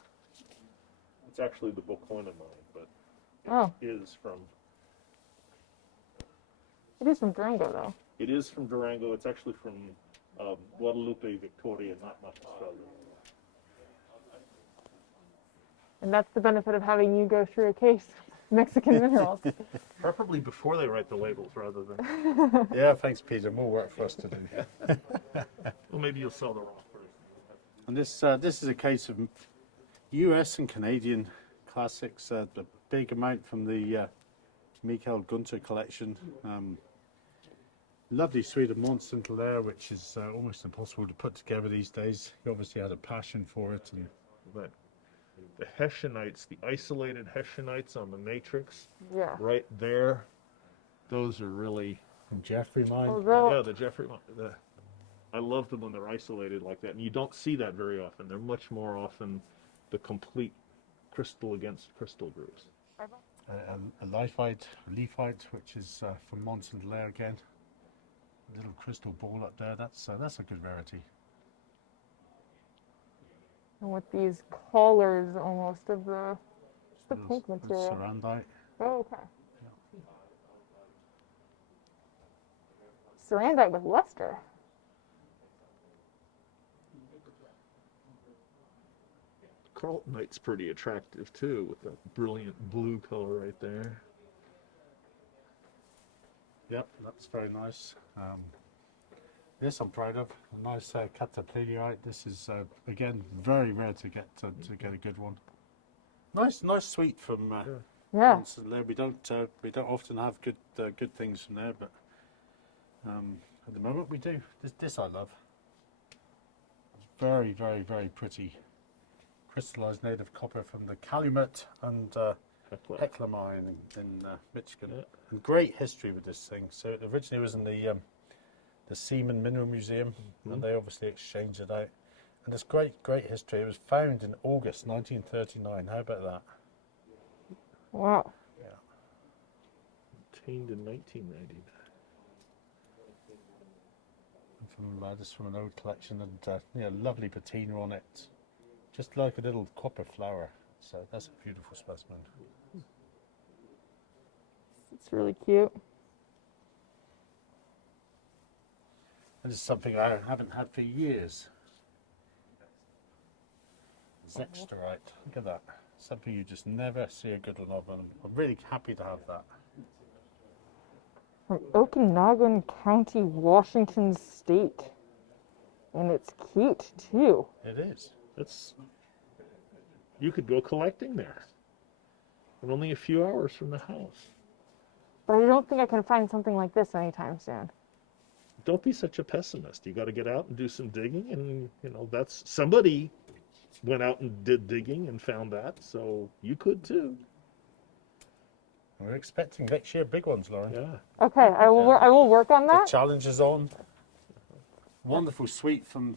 It's actually the Bocoina mine, but Oh, it is from Durango, though. It is from Durango. It's actually from Guadalupe, Victoria, not much Australia. And that's the benefit of having you go through a case of Mexican minerals. Preferably before they write the labels rather than. Yeah, thanks, Peter. More work for us to do. Well, maybe you'll sell the rock first. And this is a case of US and Canadian classics. A big amount from the Michael Gunter collection. Lovely suite of Mont-Saint Hilaire, which is almost impossible to put together these days. He obviously had a passion for it. And But the Hessianites, the isolated Hessianites on the matrix, Yeah. right there, those are really. from Jeffrey mine. Although, Yeah, the Jeffrey. I love them when they're isolated like that, and you don't see that very often. They're much more often the complete crystal against crystal groups. A leafite, which is from Mont-Saint Hilaire again. A little crystal ball up there. That's a good rarity. and with these collars almost of the pink material. Sarandite. Oh, okay. Sarandite with luster. Carltonite's pretty attractive too, with that brilliant blue color right there. Yep, that's very nice. This I'm proud of. A nice catapleurite. This is again very rare to get a good one. Nice suite from Yeah. Mont-Saint Hilaire. We don't often have good things from there, but at the moment we do. This I love. It's very pretty. Crystallized native copper from the Calumet and Hecla mine in Michigan. Yeah. And great history with this thing. So it originally was in the Seaman Mineral Museum, and they obviously exchanged it out. And it's great history. It was found in August 1939. How about that? Wow. Yeah. Obtained in 1999. From just from an old collection, and lovely patina on it, just like a little copper flower. So that's a beautiful specimen. It's really cute. And it's something I haven't had for years. Zexterite. Look at that. Something you just never see a good one of, and I'm really happy to have that. From Okanagan County, Washington State. And it's cute too. It is. You could go collecting there. And only a few hours from the house. But I don't think I can find something like this anytime soon. Don't be such a pessimist. You got to get out and do some digging, and that's somebody went out and did digging and found that, so you could too. We're expecting next year big ones, Lauren. Yeah. Okay, I will work on The that. challenge is on. Wonderful suite from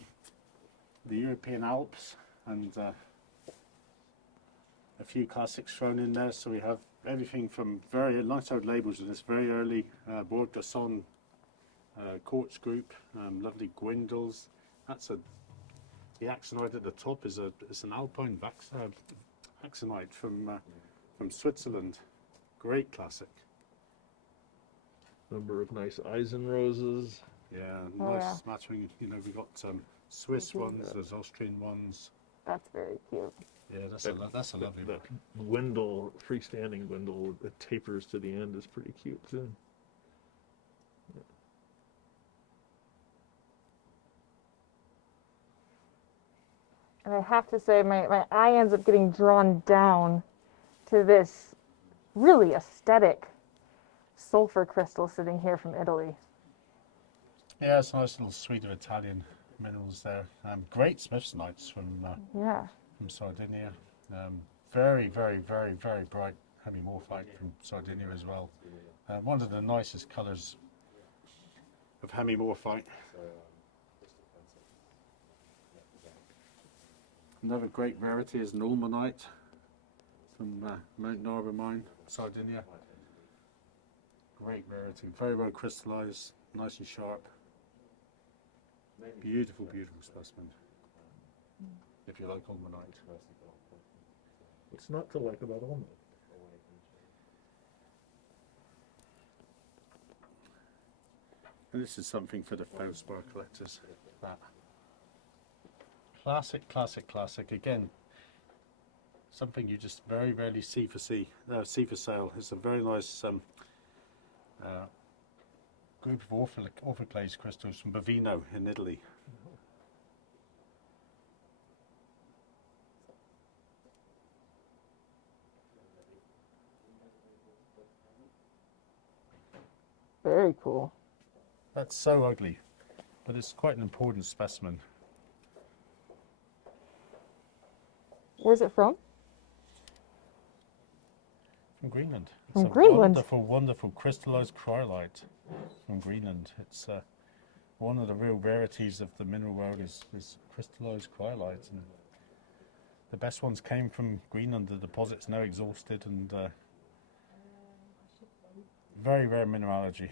the European Alps, and a few classics thrown in there. So we have everything from very nice old labels with this very early Bourg d'Asson quartz group, lovely Gwindals. The axonite at the top is an alpine axonite from Switzerland. Great classic. Number of nice Eisen roses. Yeah, Oh, nice yeah. smattering. We got Swiss ones, there's Austrian ones. That's very cute. Yeah, that's a lovely The one. Gwindal, freestanding Gwindal that tapers to the end is pretty cute too. And I have to say, my eye ends up getting drawn down to this really aesthetic sulfur crystal sitting here from Italy. Yeah, it's a nice little suite of Italian minerals there. Great smithsonites from Sardinia. Very, very, very, very bright hemimorphite from Sardinia as well. One of the nicest colours of hemimorphite. Another great rarity is an ulmanite from Mount Narva Mine, Sardinia. Great rarity, very well crystallised, nice and sharp. Beautiful, beautiful specimen, if you like ulmanite. What's not to like about almond? And this is something for the feldspar collectors. That classic, classic, classic. Again, something you just very rarely see for sale. It's a very nice group of orthoclase crystals from Bovino in Italy. Very cool. That's so ugly, but it's quite an important specimen. Where's it from? From Greenland. From It's a Greenland? wonderful, wonderful crystallized cryolite from Greenland. It's one of the real rarities of the mineral world is crystallized cryolite, and the best ones came from Greenland. The deposit's now exhausted, and very rare mineralogy.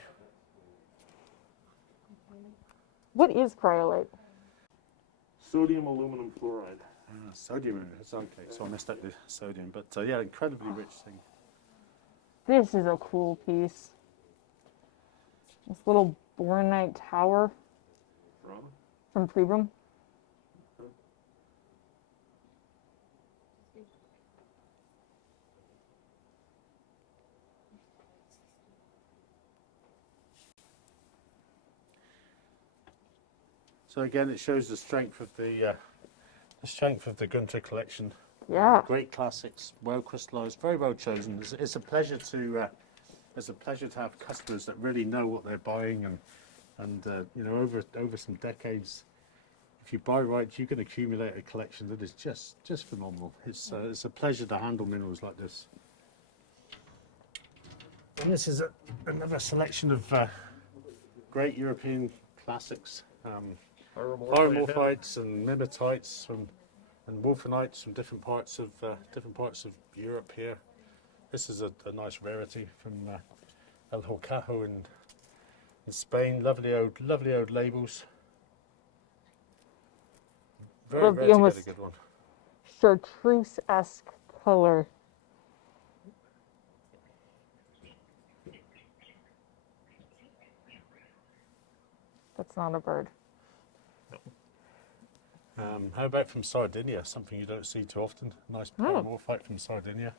What is cryolite? Sodium aluminum fluoride. Sodium, it's okay, so I missed out the sodium, but yeah, incredibly rich thing. This is a cool piece. This little boronite tower from Pribram. So again, it shows the strength of the Gunter collection. Yeah. Great classics, well crystallized, very well chosen. It's a pleasure to have customers that really know what they're buying, and over some decades, if you buy right, you can accumulate a collection that is just phenomenal. It's a pleasure to handle minerals like this. And this is another selection of great European classics. Pyromorphites and mimetites and wolfenites from different parts of Europe here. This is a nice rarity from El Horcajo in Spain. Lovely old labels. Very Love the rare to almost get a good one. chartreuse-esque color. That's not a bird. How about from Sardinia? Something you don't see too often. Nice pyromorphite from Sardinia.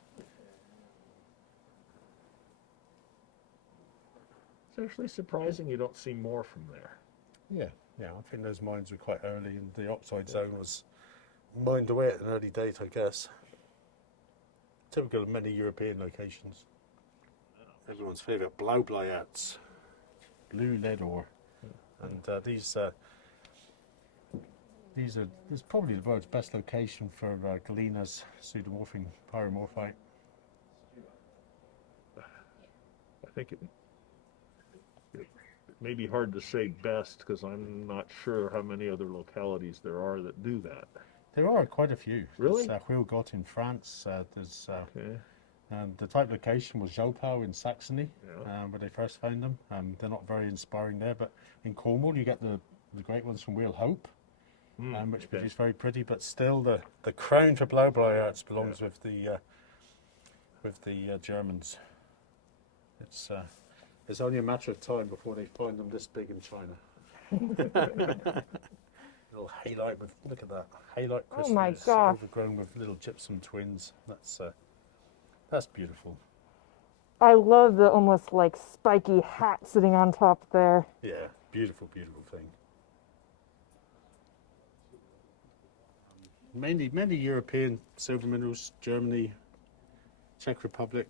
It's actually surprising you don't see more from there. Yeah, Yeah, I think those mines were quite early, and the oxide zone was mined away at an early date, I guess. Typical of many European locations. Everyone's favourite Blaublaerts, blue lead ore, and this is probably the world's best location for Galena's pseudomorphine pyromorphite. I think it may be hard to say best because I'm not sure how many other localities there are that do that. There are quite a few. Really? There's Huelgot in France. There's Okay. the type location was Jopau in Saxony, Yeah. where they first found them. They're not very inspiring there, but in Cornwall you get the great ones from Wheel Hope, which Okay. produce very pretty. But still, the crown for Blaublaerts belongs with the Germans. It's only a matter of time before they find them this big in China. Little halite with, look at that, halite Oh my crystals gosh. overgrown with little gypsum twins. That's beautiful. I love the almost like spiky hat sitting on top there. Yeah, beautiful, beautiful thing. Many European silver minerals, Germany, Czech Republic.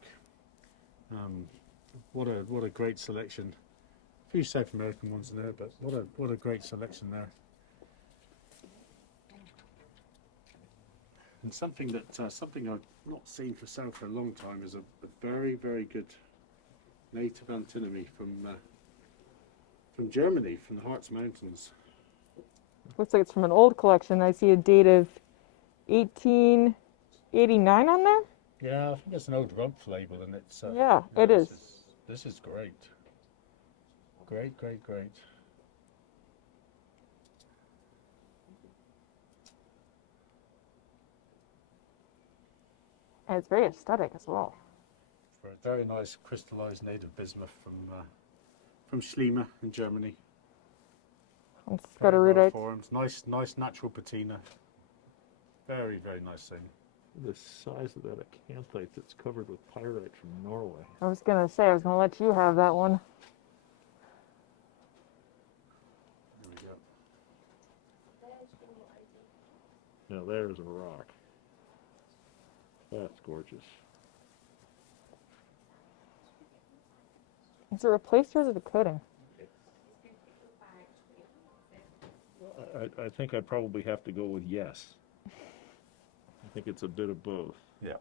What a great selection. A few South American ones in there, but what a great selection there. And something I've not seen for sale for a long time is a very, very good native antimony from Germany, from the Harz Mountains. Looks like it's from an old collection. I see a date of 1889 on there. Yeah, I think it's an old Rumpf label, and it's Yeah, it is. This is great. Great, great, great. And it's very aesthetic as well. For a very nice crystallized native bismuth from Schliemann in Germany. It's Very got a well rudite. formed. Nice natural patina. Very, very nice thing. The size of that acanthite that's covered with pyrite from Norway. I was gonna let you have that one. There we go. Now there's a rock. That's gorgeous. Is it replaced or is it a coating? I think I'd probably have to go with yes. I think it's a bit of both. Yeah.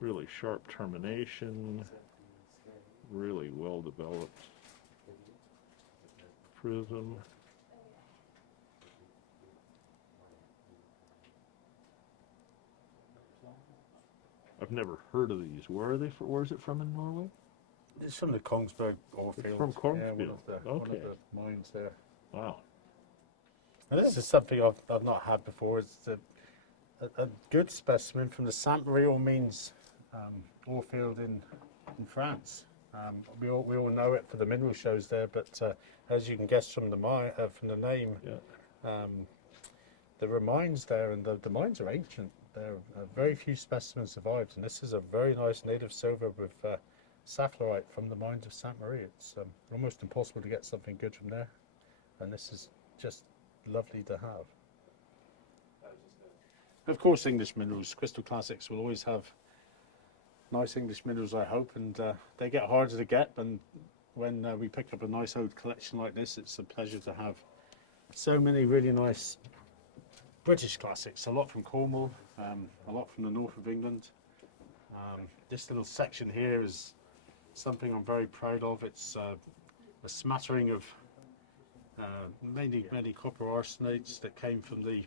Really sharp termination, really well developed prism. I've never heard of these. Where are they? Where is it from in Norway? It's from the Kongsberg ore It's field. from Yeah, one Kongsberg. of the mines there. Wow. And this is something I've not had before. It's a good specimen from the Sainte Marie aux Mines ore field in France. We all know it for the mineral shows there, but as you can guess from the name, Yeah. there are mines there, and the mines are ancient. There are very few specimens survived, and this is a very nice native silver with sapphirite from the mines of Sainte Marie. It's almost impossible to get something good from there, and this is just lovely to have. Of course, English minerals, Crystal Classics will always have nice English minerals, I hope, and they get harder to get. And when we pick up a nice old collection like this, it's a pleasure to have so many really nice British classics. A lot from Cornwall, a lot from the north of England. This little section here is something I'm very proud of. It's a smattering of many copper arsenates that came from the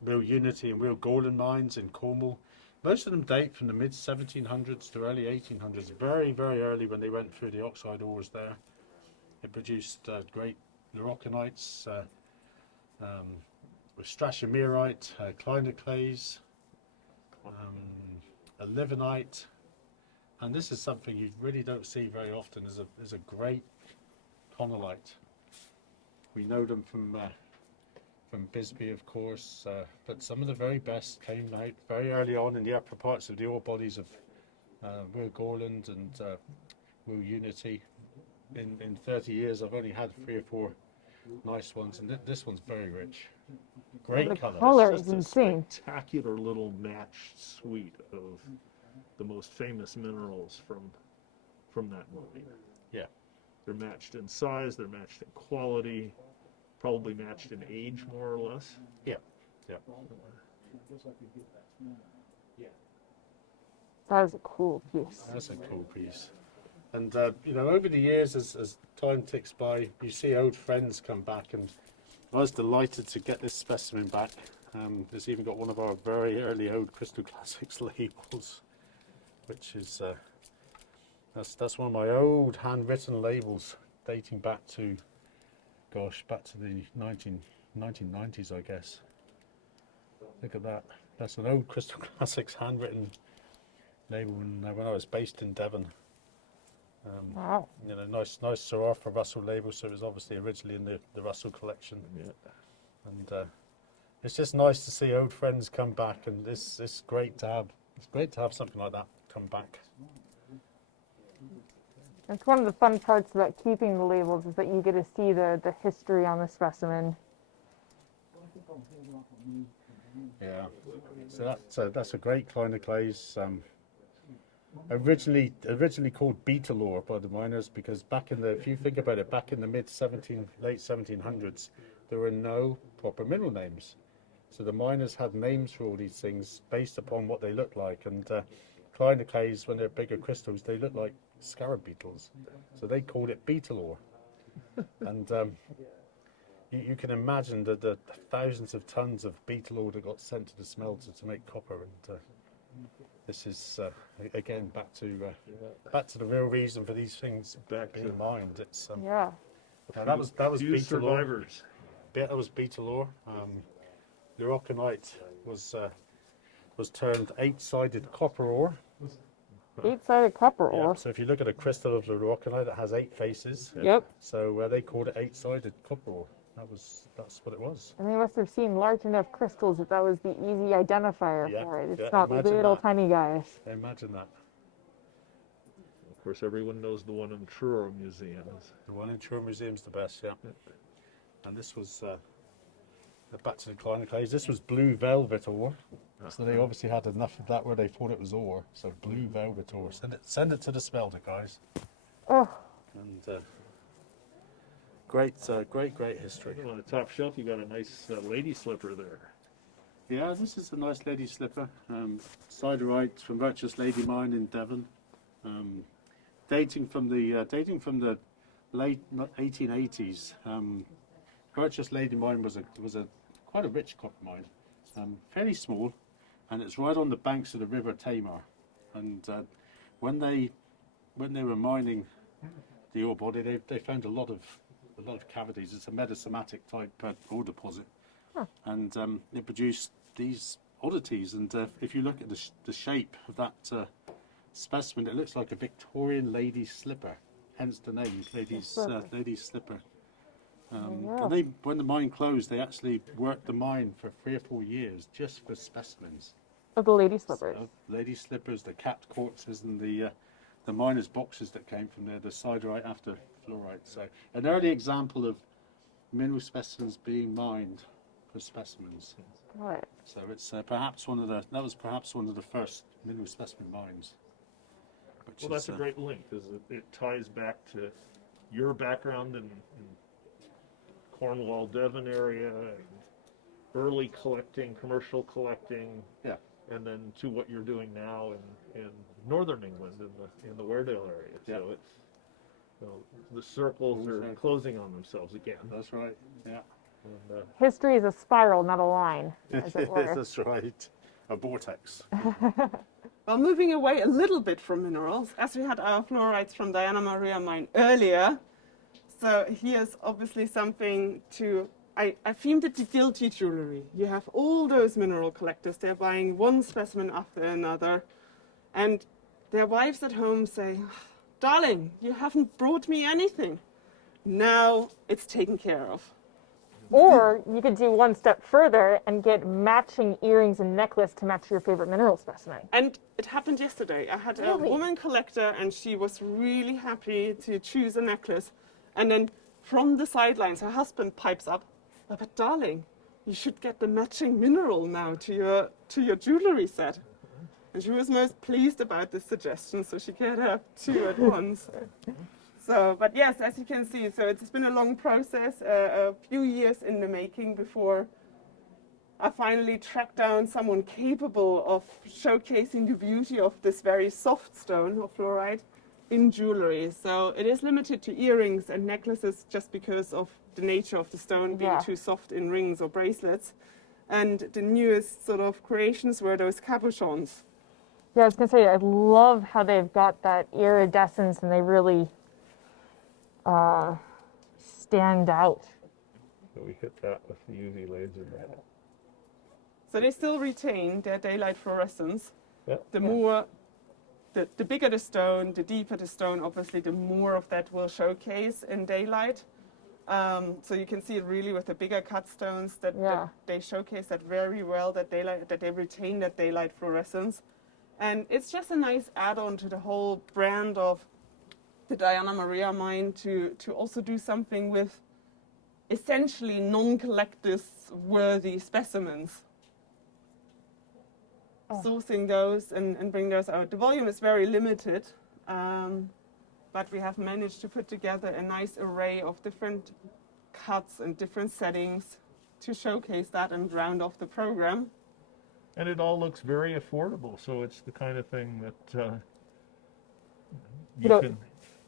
Real Unity and Real Gorland mines in Cornwall. Most of them date from the mid 1700s to early 1800s, very, very early when they went through the oxide ores there. It produced great laurocanites, with stratiamerite, clinoclase, a livenite, and this is something you really don't see very often. Is a great conolite. We know them from Bisbee, of course, but some of the very best came out very early on in the upper parts of the ore bodies of Real Gorland and Real Unity. in 30 years, I've only had 3 or 4 nice ones, and this one's very rich. Great The color. color It's is just a insane. spectacular little matched suite of the most famous minerals from that mine. Yeah. They're matched in size, they're matched in quality, probably matched in age more or less. Yeah. Yeah. That is a cool piece. That's a cool piece. And you know, over the years, as time ticks by, you see old friends come back, and I was delighted to get this specimen back. It's even got one of our very early old Crystal Classics labels, which is that's one of my old handwritten labels dating back to, gosh, back to the 1990s, I guess. Look at that. That's an old Crystal Classics handwritten label when I was based in Devon. Wow. You know, nice Sir Arthur Russell label, so it was obviously originally in the Russell collection. Yeah. And it's just nice to see old friends come back, and it's great to have something like that come back. It's one of the fun parts about keeping the labels is that you get to see the history on the specimen. Yeah. So that's a great kind of glaze. Originally called beetle ore by the miners, because if you think about it, back in the late 1700s, there were no proper mineral names. So the miners had names for all these things based upon what they looked like. And Kleiner clays, when they're bigger crystals, they look like scarab beetles. So they called it beetle ore. And you can imagine the thousands of tons of beetle ore that got sent to the smelter to make copper. And this is again back to the real reason for these things being mined. It's Yeah. now that was Few beetle ore. survivors. That was beetle ore. The Leuroconite was termed 8-sided copper ore. 8-sided copper Yeah, ore. so if you look at a crystal of Leuroconite, it has 8 faces. Yep. So they called it 8-sided copper ore. That's what it was. And they must have seen large enough crystals that was the easy identifier Yeah, for it. It's yeah, not imagine little that. tiny guys. Imagine that. Of course, everyone knows the one in the Truro Museum. The one in Truro Museum's the best, yeah. And this was back to the Kleiner clays. This was blue velvet ore. So they obviously had enough of that where they thought it was ore. So blue velvet ore. Send it to the smelter, guys. Oh, And great history. On the top shelf, you got a nice lady slipper there. Yeah, this is a nice lady slipper. Siderite from Virtuous Lady Mine in Devon. Dating from the late 1880s. Virtuous Lady Mine was a quite a rich copper mine, fairly small, and it's right on the banks of the River Tamar. And when they were mining the ore body, they found a lot of cavities. It's a metasomatic type ore deposit, and it produced these oddities. And if you look at the shape of that specimen, it looks like a Victorian lady's slipper, hence the name, lady's slipper. And when the mine closed, they actually worked the mine for 3 or 4 years just for specimens. of the lady slippers. So, lady slippers, the capped quartzes, and the miners' boxes that came from there, the siderite after fluorite. So an early example of mineral specimens being mined for specimens. Right. So it's perhaps one of the first mineral specimen mines. Well, that's a great link, because it ties back to your background in Cornwall, Devon area, and early collecting, commercial collecting, Yeah. and then to what you're doing now in northern England, in the Weardale area. Yeah. So it's the circles are closing on themselves again. That's right. Yeah. And, History is a spiral, not a line, as it were. That's right. A vortex. Well, moving away a little bit from minerals, as we had our fluorites from Diana Maria mine earlier, so here's obviously something I themed it to guilty jewelry. You have all those mineral collectors, they're buying one specimen after another, and their wives at home say, "Darling, you haven't brought me anything." Now it's taken care of. Or you could do one step further and get matching earrings and necklace to match your favorite mineral specimen. And it happened yesterday. I had a woman collector and she was really happy to choose a necklace. And then from the sidelines, her husband pipes up, but darling, you should get the matching mineral now to your jewelry set. And she was most pleased about this suggestion, so she could have two at once. So, but yes, as you can see, so it's been a long process, a few years in the making before I finally tracked down someone capable of showcasing the beauty of this very soft stone of fluorite in jewelry. So it is limited to earrings and necklaces just because of the nature of the stone being too soft in rings or bracelets. And the newest sort of creations were those cabochons. Yeah, I was going to say, I love how they've got that iridescence and they really stand out. So we hit that with the UV laser. So they still retain their daylight fluorescence. Yep. The bigger the stone, the deeper the stone, obviously, the more of that will showcase in daylight. So you can see it really with the bigger cut stones that they showcase that very well, that they retain that daylight fluorescence. And it's just a nice add-on to the whole brand of the Diana Maria mine to also do something with essentially non-collectors worthy specimens. Sourcing those and bring those out. The volume is very limited, but we have managed to put together a nice array of different cuts and different settings to showcase that and round off the program. And it all looks very affordable, so it's the kind of thing that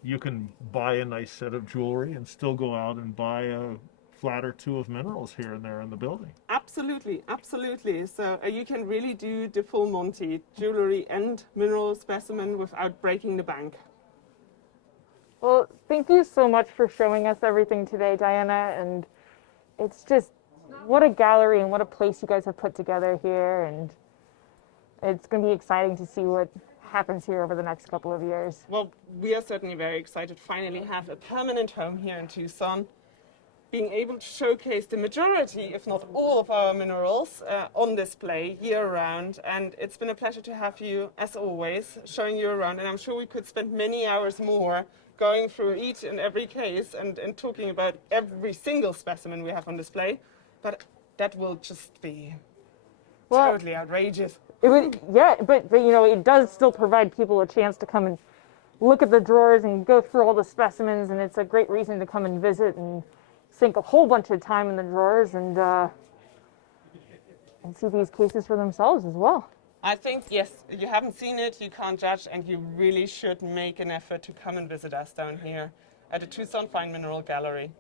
you can buy a nice set of jewelry and still go out and buy a flat or two of minerals here and there in the building. Absolutely, absolutely. So you can really do the full Monty, jewelry and mineral specimen without breaking the bank. Well, thank you so much for showing us everything today, Diana. And it's just, what a gallery and what a place you guys have put together here. And it's going to be exciting to see what happens here over the next couple of years. Well, we are certainly very excited to finally have a permanent home here in Tucson, being able to showcase the majority, if not all, of our minerals on display year-round. And it's been a pleasure to have you, as always, showing you around. And I'm sure we could spend many hours more going through each and every case and talking about every single specimen we have on display. But that will just be totally outrageous. It would, but you know, it does still provide people a chance to come and look at the drawers and go through all the specimens, and it's a great reason to come and visit and sink a whole bunch of time in the drawers and see these cases for themselves as well. I think, yes, you haven't seen it, you can't judge, and you really should make an effort to come and visit us down here at the Tucson Fine Mineral Gallery.